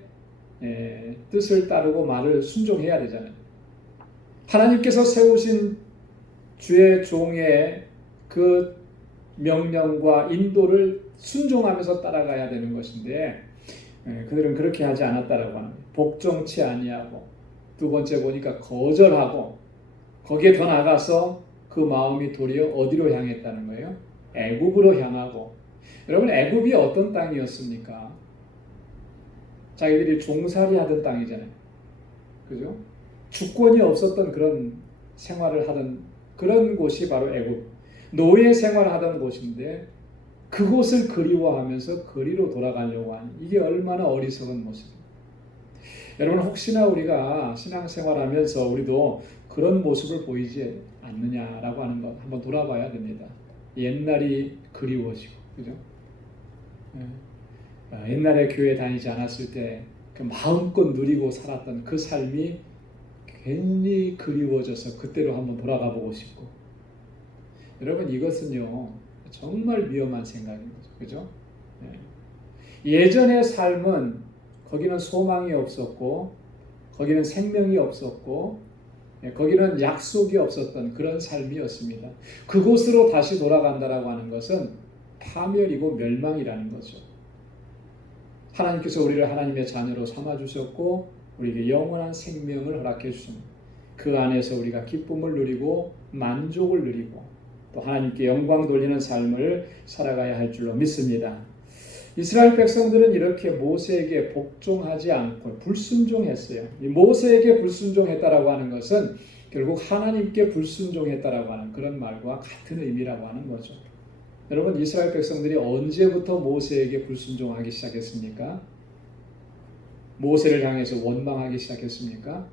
뜻을 따르고 말을 순종해야 되잖아요. 하나님께서 세우신 주의 종의 그 명령과 인도를 순종하면서 따라가야 되는 것인데 그들은 그렇게 하지 않았다라고 하는 거예요. 복종치 아니하고 두 번째 보니까 거절하고 거기에 더 나가서 그 마음이 도리어 어디로 향했다는 거예요? 애굽으로 향하고. 여러분 애굽이 어떤 땅이었습니까? 자기들이 종살이 하던 땅이잖아요. 그죠? 주권이 없었던 그런 생활을 하던 그런 곳이 바로 애굽. 노예 생활을 하던 곳인데 그곳을 그리워하면서 거리로 돌아가려고 하는 이게 얼마나 어리석은 모습입니다. 여러분 혹시나 우리가 신앙생활하면서 우리도 그런 모습을 보이지 않느냐라고 하는 것 한번 돌아봐야 됩니다. 옛날이 그리워지고 그죠? 옛날에 교회 다니지 않았을 때 그 마음껏 누리고 살았던 그 삶이 괜히 그리워져서 그때로 한번 돌아가 보고 싶고 여러분 이것은요 정말 위험한 생각인 거죠. 그죠? 예전의 삶은 거기는 소망이 없었고 거기는 생명이 없었고 거기는 약속이 없었던 그런 삶이었습니다. 그곳으로 다시 돌아간다라고 하는 것은 파멸이고 멸망이라는 거죠. 하나님께서 우리를 하나님의 자녀로 삼아주셨고 우리에게 영원한 생명을 허락해 주십니다. 그 안에서 우리가 기쁨을 누리고 만족을 누리고 또 하나님께 영광 돌리는 삶을 살아가야 할 줄로 믿습니다. 이스라엘 백성들은 이렇게 모세에게 복종하지 않고 불순종했어요. 이 모세에게 불순종했다라고 하는 것은 결국 하나님께 불순종했다라고 하는 그런 말과 같은 의미라고 하는 거죠. 여러분 이스라엘 백성들이 언제부터 모세에게 불순종하기 시작했습니까? 모세를 향해서 원망하기 시작했습니까?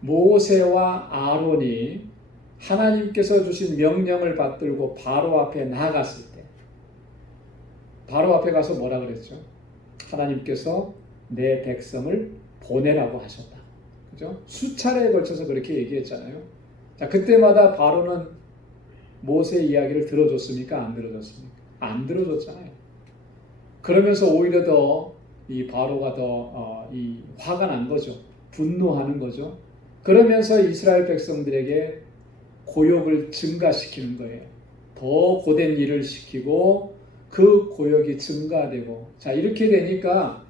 모세와 아론이 하나님께서 주신 명령을 받들고 바로 앞에 나갔을 때 바로 앞에 가서 뭐라 그랬죠? 하나님께서 내 백성을 보내라고 하셨다. 그죠? 수차례에 걸쳐서 그렇게 얘기했잖아요. 자, 그때마다 바로는 모세 이야기를 들어줬습니까? 안 들어줬습니까? 안 들어줬잖아요. 그러면서 오히려 더 이 바로가 더 이 화가 난 거죠. 분노하는 거죠. 그러면서 이스라엘 백성들에게 고욕을 증가시키는 거예요. 더 고된 일을 시키고 그 고욕이 증가되고 자 이렇게 되니까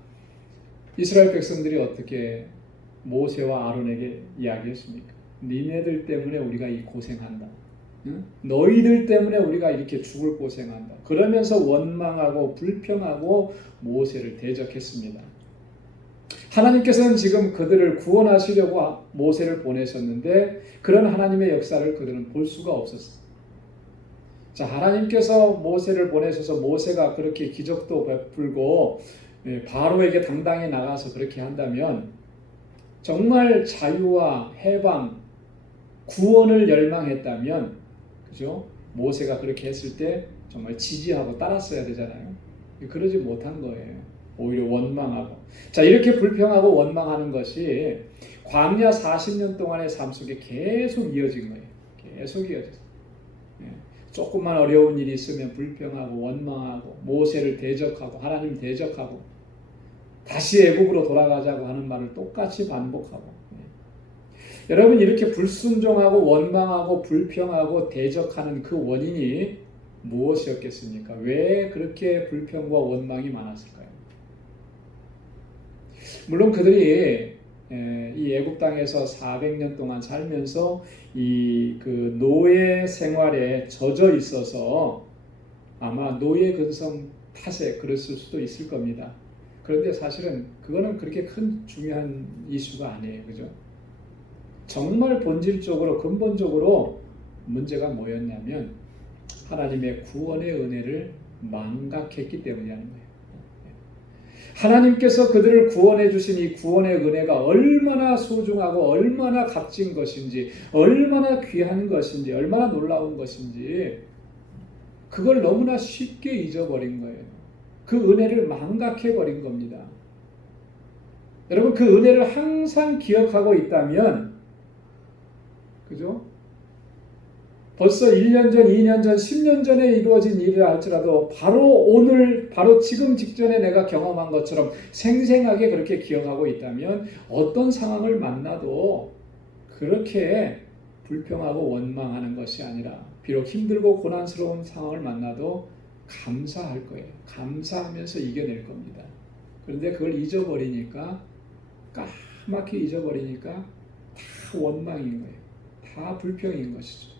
이스라엘 백성들이 어떻게 모세와 아론에게 이야기했습니까? 니네들 때문에 우리가 이 고생한다. 응? 너희들 때문에 우리가 이렇게 죽을 고생한다. 그러면서 원망하고 불평하고 모세를 대적했습니다. 하나님께서는 지금 그들을 구원하시려고 모세를 보내셨는데 그런 하나님의 역사를 그들은 볼 수가 없었어요. 자, 하나님께서 모세를 보내셔서 모세가 그렇게 기적도 베풀고 바로에게 당당히 나가서 그렇게 한다면 정말 자유와 해방 구원을 열망했다면, 그죠? 모세가 그렇게 했을 때 정말 지지하고 따랐어야 되잖아요. 그러지 못한 거예요. 오히려 원망하고. 자, 이렇게 불평하고 원망하는 것이 광야 40년 동안의 삶 속에 계속 이어진 거예요. 계속 이어졌어요. 조금만 어려운 일이 있으면 불평하고 원망하고 모세를 대적하고 하나님 대적하고 다시 애국으로 돌아가자고 하는 말을 똑같이 반복하고. 여러분, 이렇게 불순종하고 원망하고 불평하고 대적하는 그 원인이 무엇이었겠습니까? 왜 그렇게 불평과 원망이 많았을까요? 물론 그들이 이 애국 땅에서 400년 동안 살면서 이 그 노예 생활에 젖어 있어서 아마 노예 근성 탓에 그랬을 수도 있을 겁니다. 그런데 사실은 그거는 그렇게 큰 중요한 이슈가 아니에요, 그죠? 정말 본질적으로 근본적으로 문제가 뭐였냐면 하나님의 구원의 은혜를 망각했기 때문이라는 거예요. 하나님께서 그들을 구원해 주신 이 구원의 은혜가 얼마나 소중하고 얼마나 값진 것인지, 얼마나 귀한 것인지, 얼마나 놀라운 것인지 그걸 너무나 쉽게 잊어버린 거예요. 그 은혜를 망각해 버린 겁니다. 여러분, 그 은혜를 항상 기억하고 있다면, 그죠? 벌써 1년 전, 2년 전, 10년 전에 이루어진 일이라 할지라도 바로 오늘, 바로 지금 직전에 내가 경험한 것처럼 생생하게 그렇게 기억하고 있다면 어떤 상황을 만나도 그렇게 불평하고 원망하는 것이 아니라 비록 힘들고 고난스러운 상황을 만나도 감사할 거예요. 감사하면서 이겨낼 겁니다. 그런데 그걸 잊어버리니까, 까맣게 잊어버리니까 다 원망인 거예요. 다 불평인 것이죠.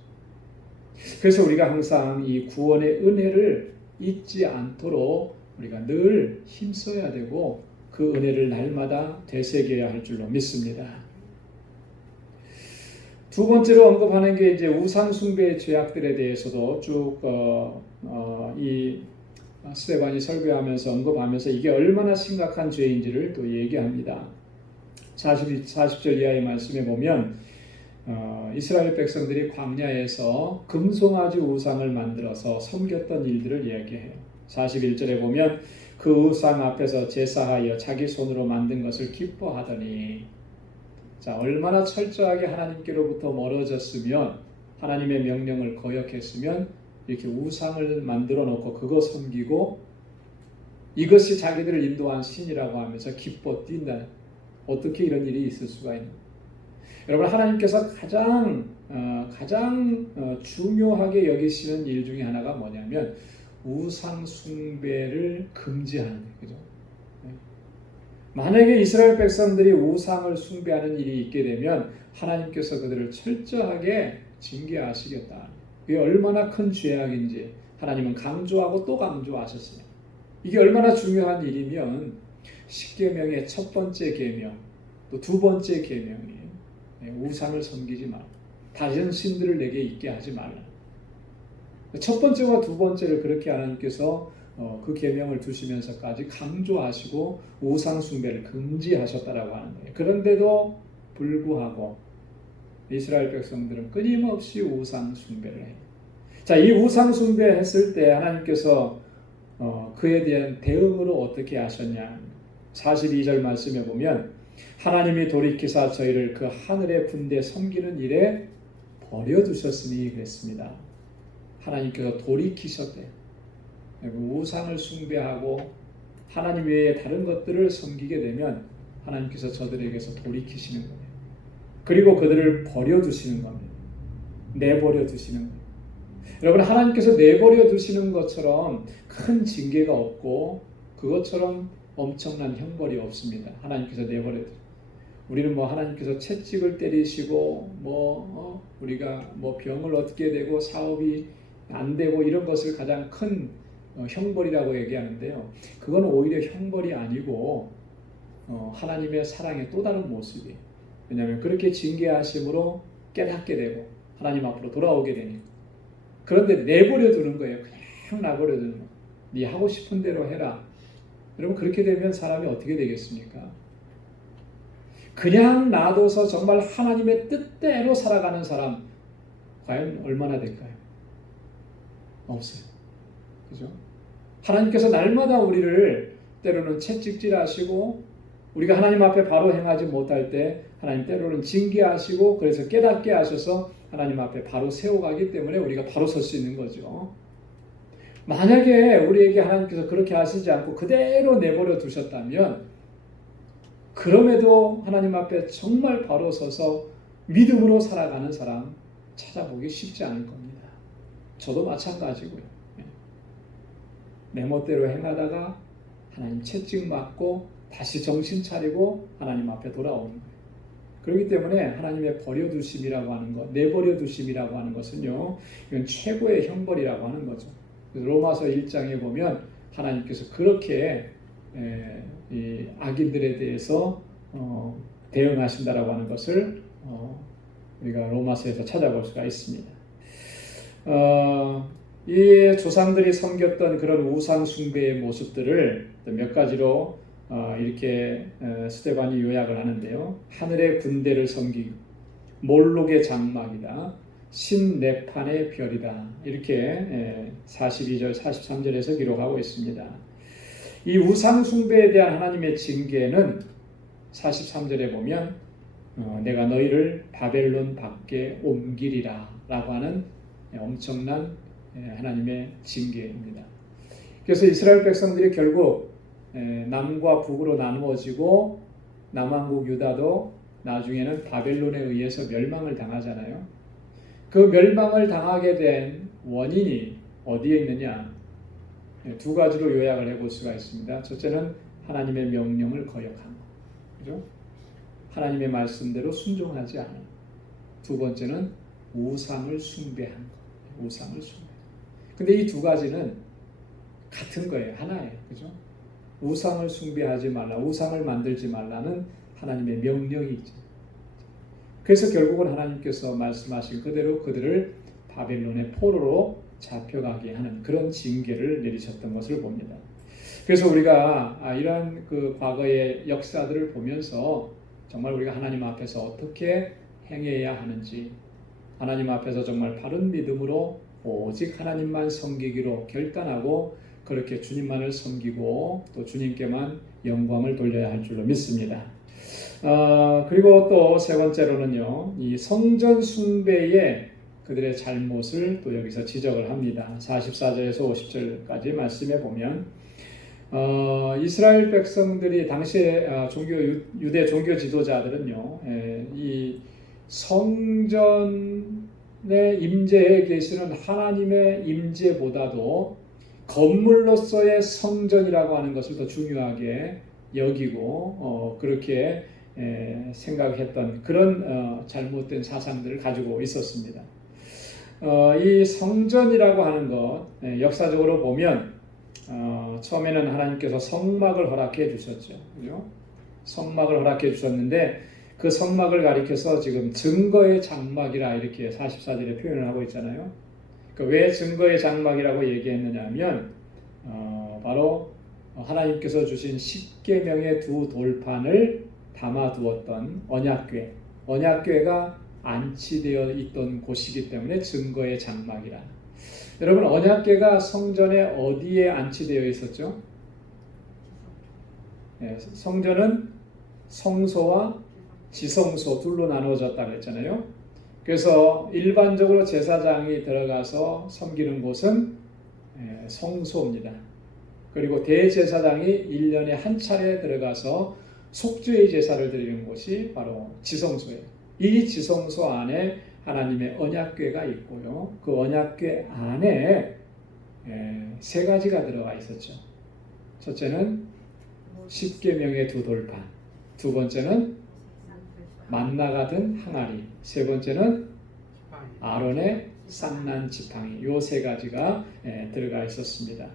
그래서 우리가 항상 이 구원의 은혜를 잊지 않도록 우리가 늘 힘써야 되고 그 은혜를 날마다 되새겨야 할 줄로 믿습니다. 두 번째로 언급하는 게 이제 우상 숭배의 죄악들에 대해서도 쭉 이 스데반이 설교하면서 언급하면서 이게 얼마나 심각한 죄인지를 또 얘기합니다. 40절 이하의 말씀에 보면 이스라엘 백성들이 광야에서 금송아지 우상을 만들어서 섬겼던 일들을 이야기해요. 41절에 보면 그 우상 앞에서 제사하여 자기 손으로 만든 것을 기뻐하더니, 자, 얼마나 철저하게 하나님께로부터 멀어졌으면, 하나님의 명령을 거역했으면 이렇게 우상을 만들어 놓고 그거 섬기고 이것이 자기들을 인도한 신이라고 하면서 기뻐 뛴다. 어떻게 이런 일이 있을 수가 있나? 여러분, 하나님께서 가장 중요하게 여기시는 일 중에 하나가 뭐냐면 우상 숭배를 금지하는 거예요. 그죠? 만약에 이스라엘 백성들이 우상을 숭배하는 일이 있게 되면 하나님께서 그들을 철저하게 징계하시겠다. 이게 얼마나 큰 죄악인지 하나님은 강조하고 또 강조하셨어요. 이게 얼마나 중요한 일이면 십계명의 첫 번째 계명, 또 두 번째 계명이에요. 우상을 섬기지 마라. 다른 신들을 내게 있게 하지 말라. 첫 번째와 두 번째를 그렇게 하나님께서 그 계명을 두시면서까지 강조하시고 우상 숭배를 금지하셨다라고 하는 거예요. 그런데도 불구하고 이스라엘 백성들은 끊임없이 우상 숭배를 해요. 자, 이 우상 숭배했을 때 하나님께서 그에 대한 대응으로 어떻게 하셨냐? 42절 말씀에 보면 하나님이 돌이키사 저희를 그 하늘의 군대 섬기는 일에 버려두셨으니 그랬습니다. 하나님께서 돌이키셨대요. 우상을 숭배하고 하나님 외에 다른 것들을 섬기게 되면 하나님께서 저들에게서 돌이키시는 거예요. 그리고 그들을 버려두시는 겁니다. 내버려 두시는 거예요. 여러분, 하나님께서 내버려 두시는 것처럼 큰 징계가 없고 그것처럼 엄청난 형벌이 없습니다. 하나님께서 내버려 두시는. 우리는 하나님께서 채찍을 때리시고 우리가 병을 얻게 되고 사업이 안 되고 이런 것을 가장 큰 형벌이라고 얘기하는데요. 그건 오히려 형벌이 아니고 하나님의 사랑의 또 다른 모습이에요. 왜냐하면 그렇게 징계하심으로 깨닫게 되고 하나님 앞으로 돌아오게 되니까. 그런데 내버려 두는 거예요. 그냥 내버려 두는 거예요. 네 하고 싶은 대로 해라. 여러분, 그렇게 되면 사람이 어떻게 되겠습니까? 그냥 놔둬서 정말 하나님의 뜻대로 살아가는 사람 과연 얼마나 될까요? 없어요. 그죠? 하나님께서 날마다 우리를 때로는 채찍질하시고 우리가 하나님 앞에 바로 행하지 못할 때 하나님 때로는 징계하시고 그래서 깨닫게 하셔서 하나님 앞에 바로 세워가기 때문에 우리가 바로 설 수 있는 거죠. 만약에 우리에게 하나님께서 그렇게 하시지 않고 그대로 내버려 두셨다면 그럼에도 하나님 앞에 정말 바로 서서 믿음으로 살아가는 사람 찾아보기 쉽지 않을 겁니다. 저도 마찬가지고요. 내 멋대로 행하다가 하나님 채찍 맞고 다시 정신 차리고 하나님 앞에 돌아오는 거예요. 그렇기 때문에 하나님의 버려두심이라고 하는 것, 내버려두심이라고 하는 것은요, 이건 최고의 형벌이라고 하는 거죠. 그래서 로마서 1장에 보면 하나님께서 그렇게 이 악인들에 대해서 대응하신다라고 하는 것을 우리가 로마서에서 찾아볼 수가 있습니다. 이 조상들이 섬겼던 그런 우상 숭배의 모습들을 몇 가지로 이렇게 스데반이 요약을 하는데요. 하늘의 군대를 섬기고 몰록의 장막이다. 신네판의 별이다. 이렇게 42절, 43절에서 기록하고 있습니다. 이 우상 숭배에 대한 하나님의 징계는 43절에 보면 내가 너희를 바벨론 밖에 옮기리라 라고 하는 엄청난 하나님의 징계입니다. 그래서 이스라엘 백성들이 결국 남과 북으로 나누어지고 남왕국 유다도 나중에는 바벨론에 의해서 멸망을 당하잖아요. 그 멸망을 당하게 된 원인이 어디에 있느냐? 두 가지로 요약을 해볼 수가 있습니다. 첫째는 하나님의 명령을 거역한 것, 그죠? 하나님의 말씀대로 순종하지 않은. 두 번째는 우상을 숭배한 것, 우상을 숭배. 근데 이 두 가지는 같은 거예요, 하나예요, 그죠? 우상을 숭배하지 말라, 우상을 만들지 말라는 하나님의 명령이 있죠. 그래서 결국은 하나님께서 말씀하신 그대로 그들을 바벨론의 포로로 잡혀가게 하는 그런 징계를 내리셨던 것을 봅니다. 그래서 우리가 이런 그 과거의 역사들을 보면서 정말 우리가 하나님 앞에서 어떻게 행해야 하는지, 하나님 앞에서 정말 바른 믿음으로 오직 하나님만 섬기기로 결단하고 그렇게 주님만을 섬기고 또 주님께만 영광을 돌려야 할 줄로 믿습니다. 그리고 또 세 번째로는요, 이 성전 숭배의 그들의 잘못을 또 여기서 지적을 합니다. 44절에서 50절까지 말씀해 보면 이스라엘 백성들이 당시에 유대 종교 지도자들은요, 이 성전의 임재에 계시는 하나님의 임재보다도 건물로서의 성전이라고 하는 것을 더 중요하게 여기고 그렇게 생각했던 그런 잘못된 사상들을 가지고 있었습니다. 이 성전이라고 하는 것, 역사적으로 보면 처음에는 하나님께서 성막을 허락해 주셨죠. 그죠? 성막을 허락해 주셨는데 그 성막을 가리켜서 지금 증거의 장막이라 이렇게 44절에 표현을 하고 있잖아요. 왜 증거의 장막이라고 얘기했느냐 하면 바로 하나님께서 주신 십계명의 두 돌판을 담아두었던 언약궤가 안치되어 있던 곳이기 때문에 증거의 장막이라. 여러분, 언약궤가 성전에 어디에 안치되어 있었죠? 성전은 성소와 지성소 둘로 나누어졌다고 했잖아요. 그래서 일반적으로 제사장이 들어가서 섬기는 곳은 성소입니다. 그리고 대제사장이 1년에 한 차례 들어가서 속죄의 제사를 드리는 곳이 바로 지성소예요. 이 지성소 안에 하나님의 언약궤가 있고요. 그 언약궤 안에 세 가지가 들어가 있었죠. 첫째는 십계명의 두 돌판, 두 번째는 만나가 든 항아리, 세 번째는 아론의 쌍난 지팡이, 요 세 가지가 들어가 있었습니다.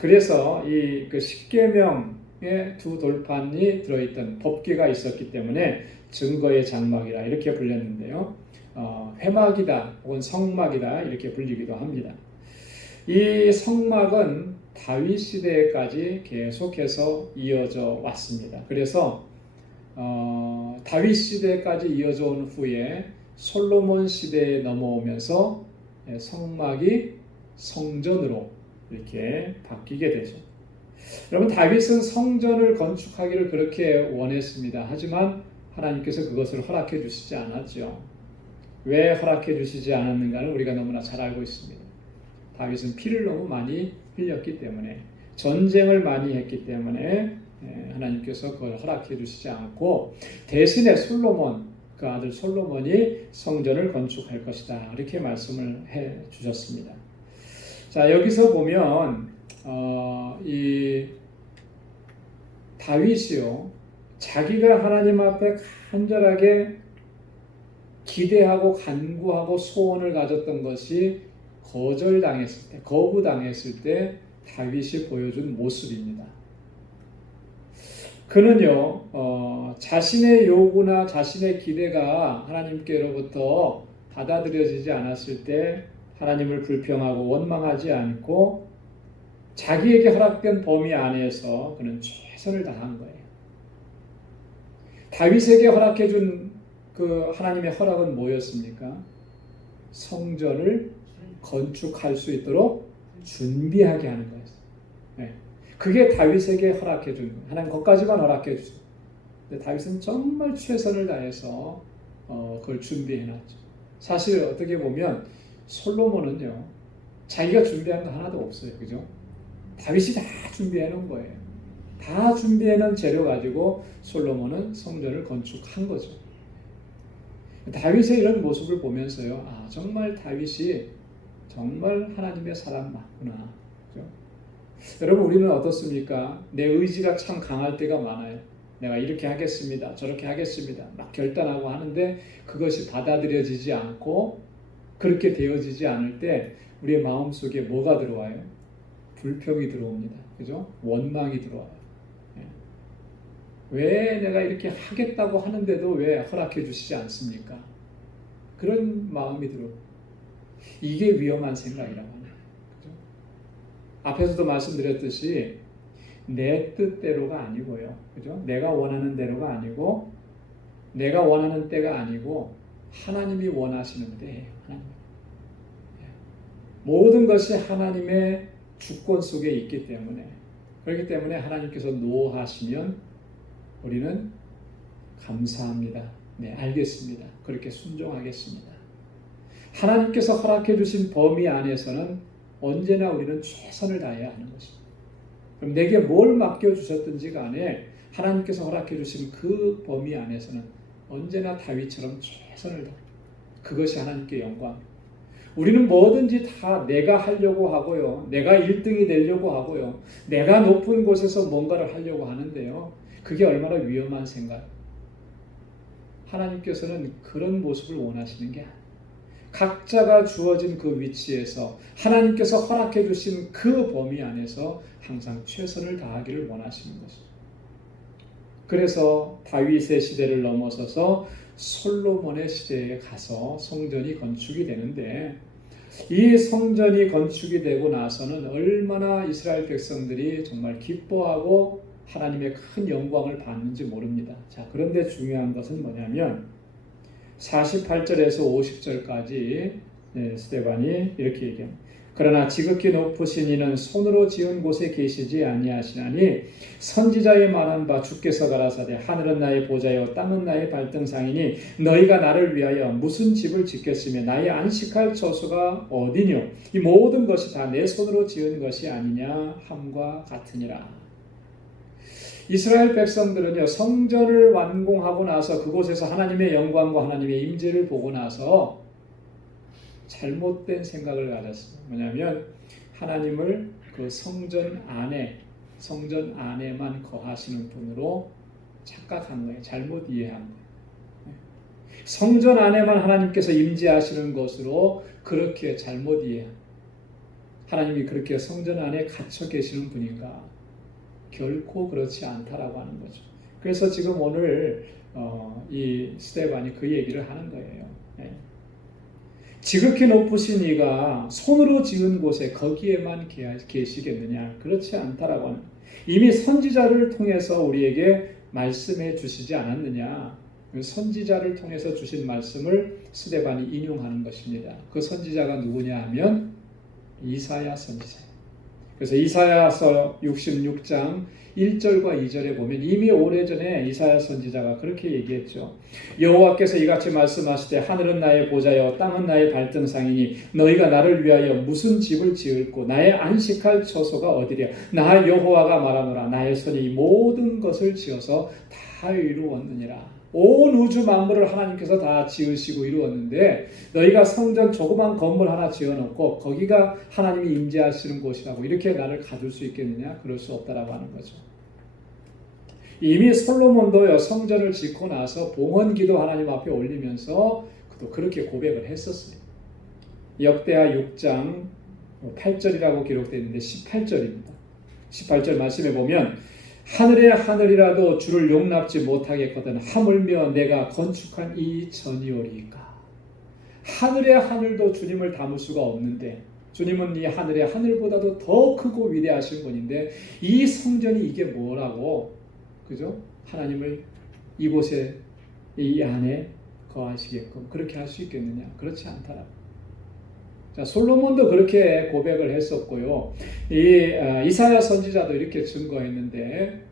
그래서 이 그 십계명의 두 돌판이 들어있던 법궤가 있었기 때문에 증거의 장막이라 이렇게 불렸는데요. 회막이다 혹은 성막이다 이렇게 불리기도 합니다. 이 성막은 다윗 시대까지 계속해서 이어져 왔습니다. 그래서 다윗 시대까지 이어져 온 후에 솔로몬 시대에 넘어오면서 성막이 성전으로 이렇게 바뀌게 되죠. 여러분, 다윗은 성전을 건축하기를 그렇게 원했습니다. 하지만 하나님께서 그것을 허락해 주시지 않았죠. 왜 허락해 주시지 않았는가는 우리가 너무나 잘 알고 있습니다. 다윗은 피를 너무 많이 흘렸기 때문에, 전쟁을 많이 했기 때문에 하나님께서 그걸 허락해 주시지 않고 대신에 솔로몬, 그 아들 솔로몬이 성전을 건축할 것이다, 이렇게 말씀을 해 주셨습니다. 자, 여기서 보면 이 다윗이요, 자기가 하나님 앞에 간절하게 기대하고 간구하고 소원을 가졌던 것이 거절당했을 때, 거부당했을 때 다윗이 보여준 모습입니다. 그는요, 자신의 요구나 자신의 기대가 하나님께로부터 받아들여지지 않았을 때 하나님을 불평하고 원망하지 않고 자기에게 허락된 범위 안에서 그는 최선을 다한 거예요. 다윗에게 허락해 준 그 하나님의 허락은 뭐였습니까? 성전을 건축할 수 있도록 준비하게 하는 거였어요. 네. 그게 다윗에게 허락해 준 거예요. 하나님 것까지만 허락해 주세요. 근데 다윗은 정말 최선을 다해서 그걸 준비해 놨죠. 사실 어떻게 보면 솔로몬은요, 자기가 준비한 거 하나도 없어요. 그죠? 다윗이 다 준비해 놓은 거예요. 다 준비해 놓은 재료 가지고 솔로몬은 성전을 건축한 거죠. 다윗의 이런 모습을 보면서요, 정말 다윗이 정말 하나님의 사람 맞구나. 그죠? 여러분, 우리는 어떻습니까? 내 의지가 참 강할 때가 많아요. 내가 이렇게 하겠습니다, 저렇게 하겠습니다, 막 결단하고 하는데 그것이 받아들여지지 않고 그렇게 되어지지 않을 때 우리의 마음속에 뭐가 들어와요? 불평이 들어옵니다. 그죠? 원망이 들어와요. 왜 내가 이렇게 하겠다고 하는데도 왜 허락해 주시지 않습니까? 그런 마음이 들어요. 이게 위험한 생각이라고 하네요. 그죠? 앞에서도 말씀드렸듯이 내 뜻대로가 아니고요. 그죠? 내가 원하는 대로가 아니고, 내가 원하는 때가 아니고 하나님이 원하시는 때예요. 하나님. 모든 것이 하나님의 주권 속에 있기 때문에, 그렇기 때문에 하나님께서 노하시면 우리는 감사합니다. 네, 알겠습니다. 그렇게 순종하겠습니다. 하나님께서 허락해 주신 범위 안에서는 언제나 우리는 최선을 다해야 하는 것입니다. 그럼 내게 뭘 맡겨주셨든지 간에 하나님께서 허락해 주신 그 범위 안에서는 언제나 다윗처럼 최선을 다해. 그것이 하나님께 영광입니다. 우리는 뭐든지 다 내가 하려고 하고요, 내가 1등이 되려고 하고요, 내가 높은 곳에서 뭔가를 하려고 하는데요, 그게 얼마나 위험한 생각. 하나님께서는 그런 모습을 원하시는 게 아니에요. 각자가 주어진 그 위치에서 하나님께서 허락해 주신 그 범위 안에서 항상 최선을 다하기를 원하시는 것이죠. 그래서 다윗의 시대를 넘어서서 솔로몬의 시대에 가서 성전이 건축이 되는데, 이 성전이 건축이 되고 나서는 얼마나 이스라엘 백성들이 정말 기뻐하고 하나님의 큰 영광을 받는지 모릅니다. 자, 그런데 중요한 것은 뭐냐면 48절에서 50절까지 스데반이 이렇게 얘기합니다. 그러나 지극히 높으신 이는 손으로 지은 곳에 계시지 아니하시나니 선지자의 말한 바 주께서 가라사대 하늘은 나의 보좌요 땅은 나의 발등상이니 너희가 나를 위하여 무슨 집을 짓겠으며 나의 안식할 처소가 어디뇨? 이 모든 것이 다 내 손으로 지은 것이 아니냐 함과 같으니라. 이스라엘 백성들은요, 성전을 완공하고 나서 그곳에서 하나님의 영광과 하나님의 임재를 보고 나서 잘못된 생각을 가졌어요. 뭐냐면 하나님을 그 성전 안에만 거하시는 분으로 착각한 거예요. 잘못 이해한 거예요. 성전 안에만 하나님께서 임재하시는 것으로 그렇게 잘못 이해한, 하나님이 그렇게 성전 안에 갇혀 계시는 분인가? 결코 그렇지 않다라고 하는 거죠. 그래서 지금 오늘 이 스데반이 그 얘기를 하는 거예요. 지극히 높으신 이가 손으로 지은 곳에 거기에만 계시겠느냐? 그렇지 않다라고 하는, 이미 선지자를 통해서 우리에게 말씀해 주시지 않았느냐? 선지자를 통해서 주신 말씀을 스데반이 인용하는 것입니다. 그 선지자가 누구냐 하면 이사야 선지자예요. 그래서 이사야서 66장 1절과 2절에 보면 이미 오래전에 이사야 선지자가 그렇게 얘기했죠. 여호와께서 이같이 말씀하시되 하늘은 나의 보좌여 땅은 나의 발등상이니 너희가 나를 위하여 무슨 집을 지을고 나의 안식할 처소가 어디랴. 나 여호와가 말하노라. 나의 손이 이 모든 것을 지어서 다 이루었느니라. 온 우주 만물을 하나님께서 다 지으시고 이루었는데 너희가 성전 조그만 건물 하나 지어놓고 거기가 하나님이 임재하시는 곳이라고 이렇게 나를 가둘 수 있겠느냐? 그럴 수 없다라고 하는 거죠. 이미 솔로몬도요 성전을 짓고 나서 봉헌기도 하나님 앞에 올리면서 또 그렇게 고백을 했었어요. 역대하 6장 8절이라고 기록되어 있는데 18절입니다. 18절 말씀에 보면 하늘의 하늘이라도 주를 용납지 못하겠거든 하물며 내가 건축한 이 전이오리이까. 하늘의 하늘도 주님을 담을 수가 없는데 주님은 이 하늘의 하늘보다도 더 크고 위대하신 분인데 이 성전이 이게 뭐라고, 그죠? 하나님을 이곳에 이 안에 거하시게끔 그렇게 할 수 있겠느냐? 그렇지 않다라고. 자, 솔로몬도 그렇게 고백을 했었고요. 이사야 선지자도 이렇게 증거했는데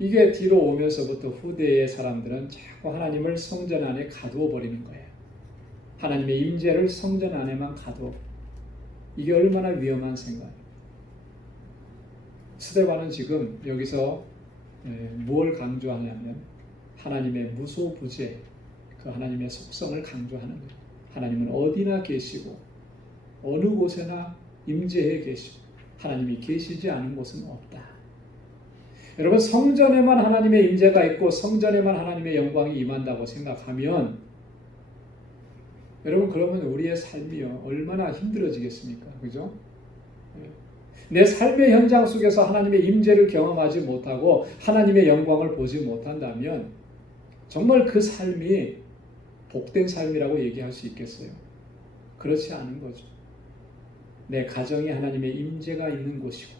이게 뒤로 오면서부터 후대의 사람들은 자꾸 하나님을 성전 안에 가두어 버리는 거예요. 하나님의 임재를 성전 안에만 가두어. 이게 얼마나 위험한 생각이에요. 스데반은 지금 여기서 무엇을 강조하냐면 하나님의 무소부재, 그 하나님의 속성을 강조하는 거예요. 하나님은 어디나 계시고 어느 곳에나 임재해 계시고 하나님이 계시지 않은 곳은 없다. 여러분 성전에만 하나님의 임재가 있고 성전에만 하나님의 영광이 임한다고 생각하면 여러분 그러면 우리의 삶이요 얼마나 힘들어지겠습니까? 그죠? 내 삶의 현장 속에서 하나님의 임재를 경험하지 못하고 하나님의 영광을 보지 못한다면 정말 그 삶이 복된 삶이라고 얘기할 수 있겠어요? 그렇지 않은 거죠. 내 가정에 하나님의 임재가 있는 곳이고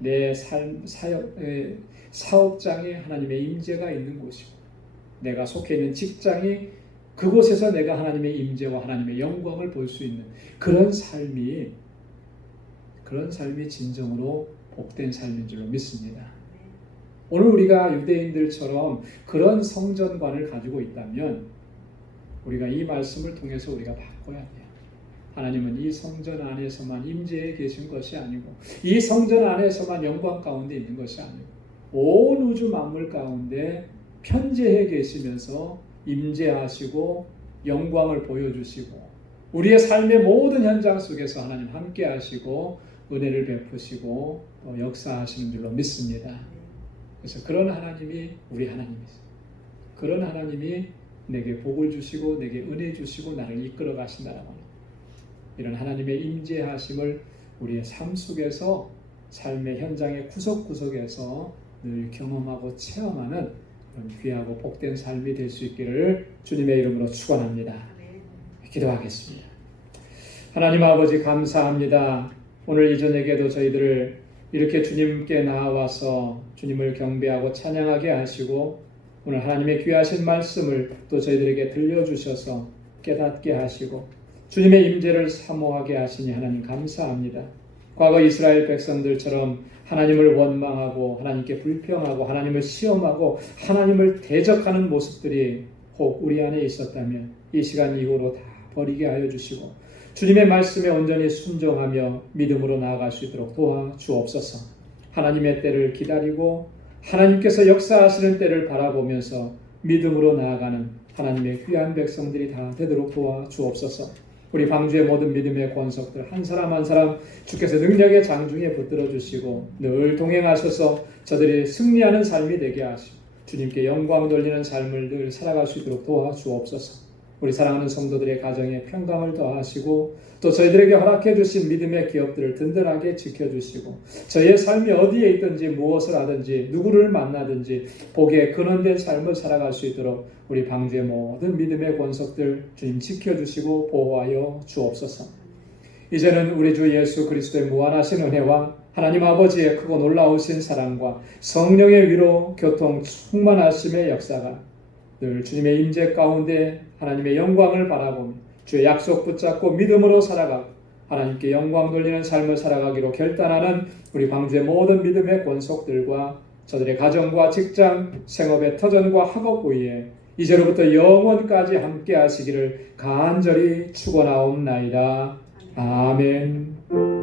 내 사업장에 하나님의 임재가 있는 곳이고 내가 속해 있는 직장이 그곳에서 내가 하나님의 임재와 하나님의 영광을 볼 수 있는 그런 삶이 진정으로 복된 삶인 줄로 믿습니다. 오늘 우리가 유대인들처럼 그런 성전관을 가지고 있다면 우리가 이 말씀을 통해서 우리가 바꿔야 돼요. 하나님은 이 성전 안에서만 임재해 계신 것이 아니고 이 성전 안에서만 영광 가운데 있는 것이 아니고 온 우주 만물 가운데 편재해 계시면서 임재하시고 영광을 보여주시고 우리의 삶의 모든 현장 속에서 하나님 함께 하시고 은혜를 베푸시고 역사하시는 줄로 믿습니다. 그래서 그런 하나님이 우리 하나님이세요. 그런 하나님이 내게 복을 주시고 내게 은혜 주시고 나를 이끌어 가신다라고 합니다. 이런 하나님의 임재하심을 우리의 삶 속에서 삶의 현장의 구석구석에서 늘 경험하고 체험하는 그런 귀하고 복된 삶이 될 수 있기를 주님의 이름으로 축원합니다. 기도하겠습니다. 하나님 아버지 감사합니다. 오늘 이 저녁에도 저희들을 이렇게 주님께 나와서 주님을 경배하고 찬양하게 하시고 오늘 하나님의 귀하신 말씀을 또 저희들에게 들려주셔서 깨닫게 하시고 주님의 임재를 사모하게 하시니 하나님 감사합니다. 과거 이스라엘 백성들처럼 하나님을 원망하고 하나님께 불평하고 하나님을 시험하고 하나님을 대적하는 모습들이 혹 우리 안에 있었다면 이 시간 이후로 다 버리게 하여 주시고 주님의 말씀에 온전히 순종하며 믿음으로 나아갈 수 있도록 도와주옵소서. 하나님의 때를 기다리고 하나님께서 역사하시는 때를 바라보면서 믿음으로 나아가는 하나님의 귀한 백성들이 다 되도록 도와주옵소서. 우리 방주의 모든 믿음의 권속들 한 사람 한 사람 주께서 능력의 장중에 붙들어 주시고 늘 동행하셔서 저들이 승리하는 삶이 되게 하시고 주님께 영광 돌리는 삶을 늘 살아갈 수 있도록 도와주옵소서. 우리 사랑하는 성도들의 가정에 평강을 더하시고 또 저희들에게 허락해 주신 믿음의 기업들을 든든하게 지켜주시고 저희의 삶이 어디에 있든지 무엇을 하든지 누구를 만나든지 복에 근원된 삶을 살아갈 수 있도록 우리 방주의 모든 믿음의 권속들 주님 지켜주시고 보호하여 주옵소서. 이제는 우리 주 예수 그리스도의 무한하신 은혜와 하나님 아버지의 크고 놀라우신 사랑과 성령의 위로 교통 충만하심의 역사가 늘 주님의 임재 가운데 하나님의 영광을 바라보며 주의 약속 붙잡고 믿음으로 살아가고 하나님께 영광 돌리는 삶을 살아가기로 결단하는 우리 광주의 모든 믿음의 권속들과 저들의 가정과 직장, 생업의 터전과 학업 부위에 이제로부터 영원까지 함께 하시기를 간절히 축원하옵나이다. 아멘.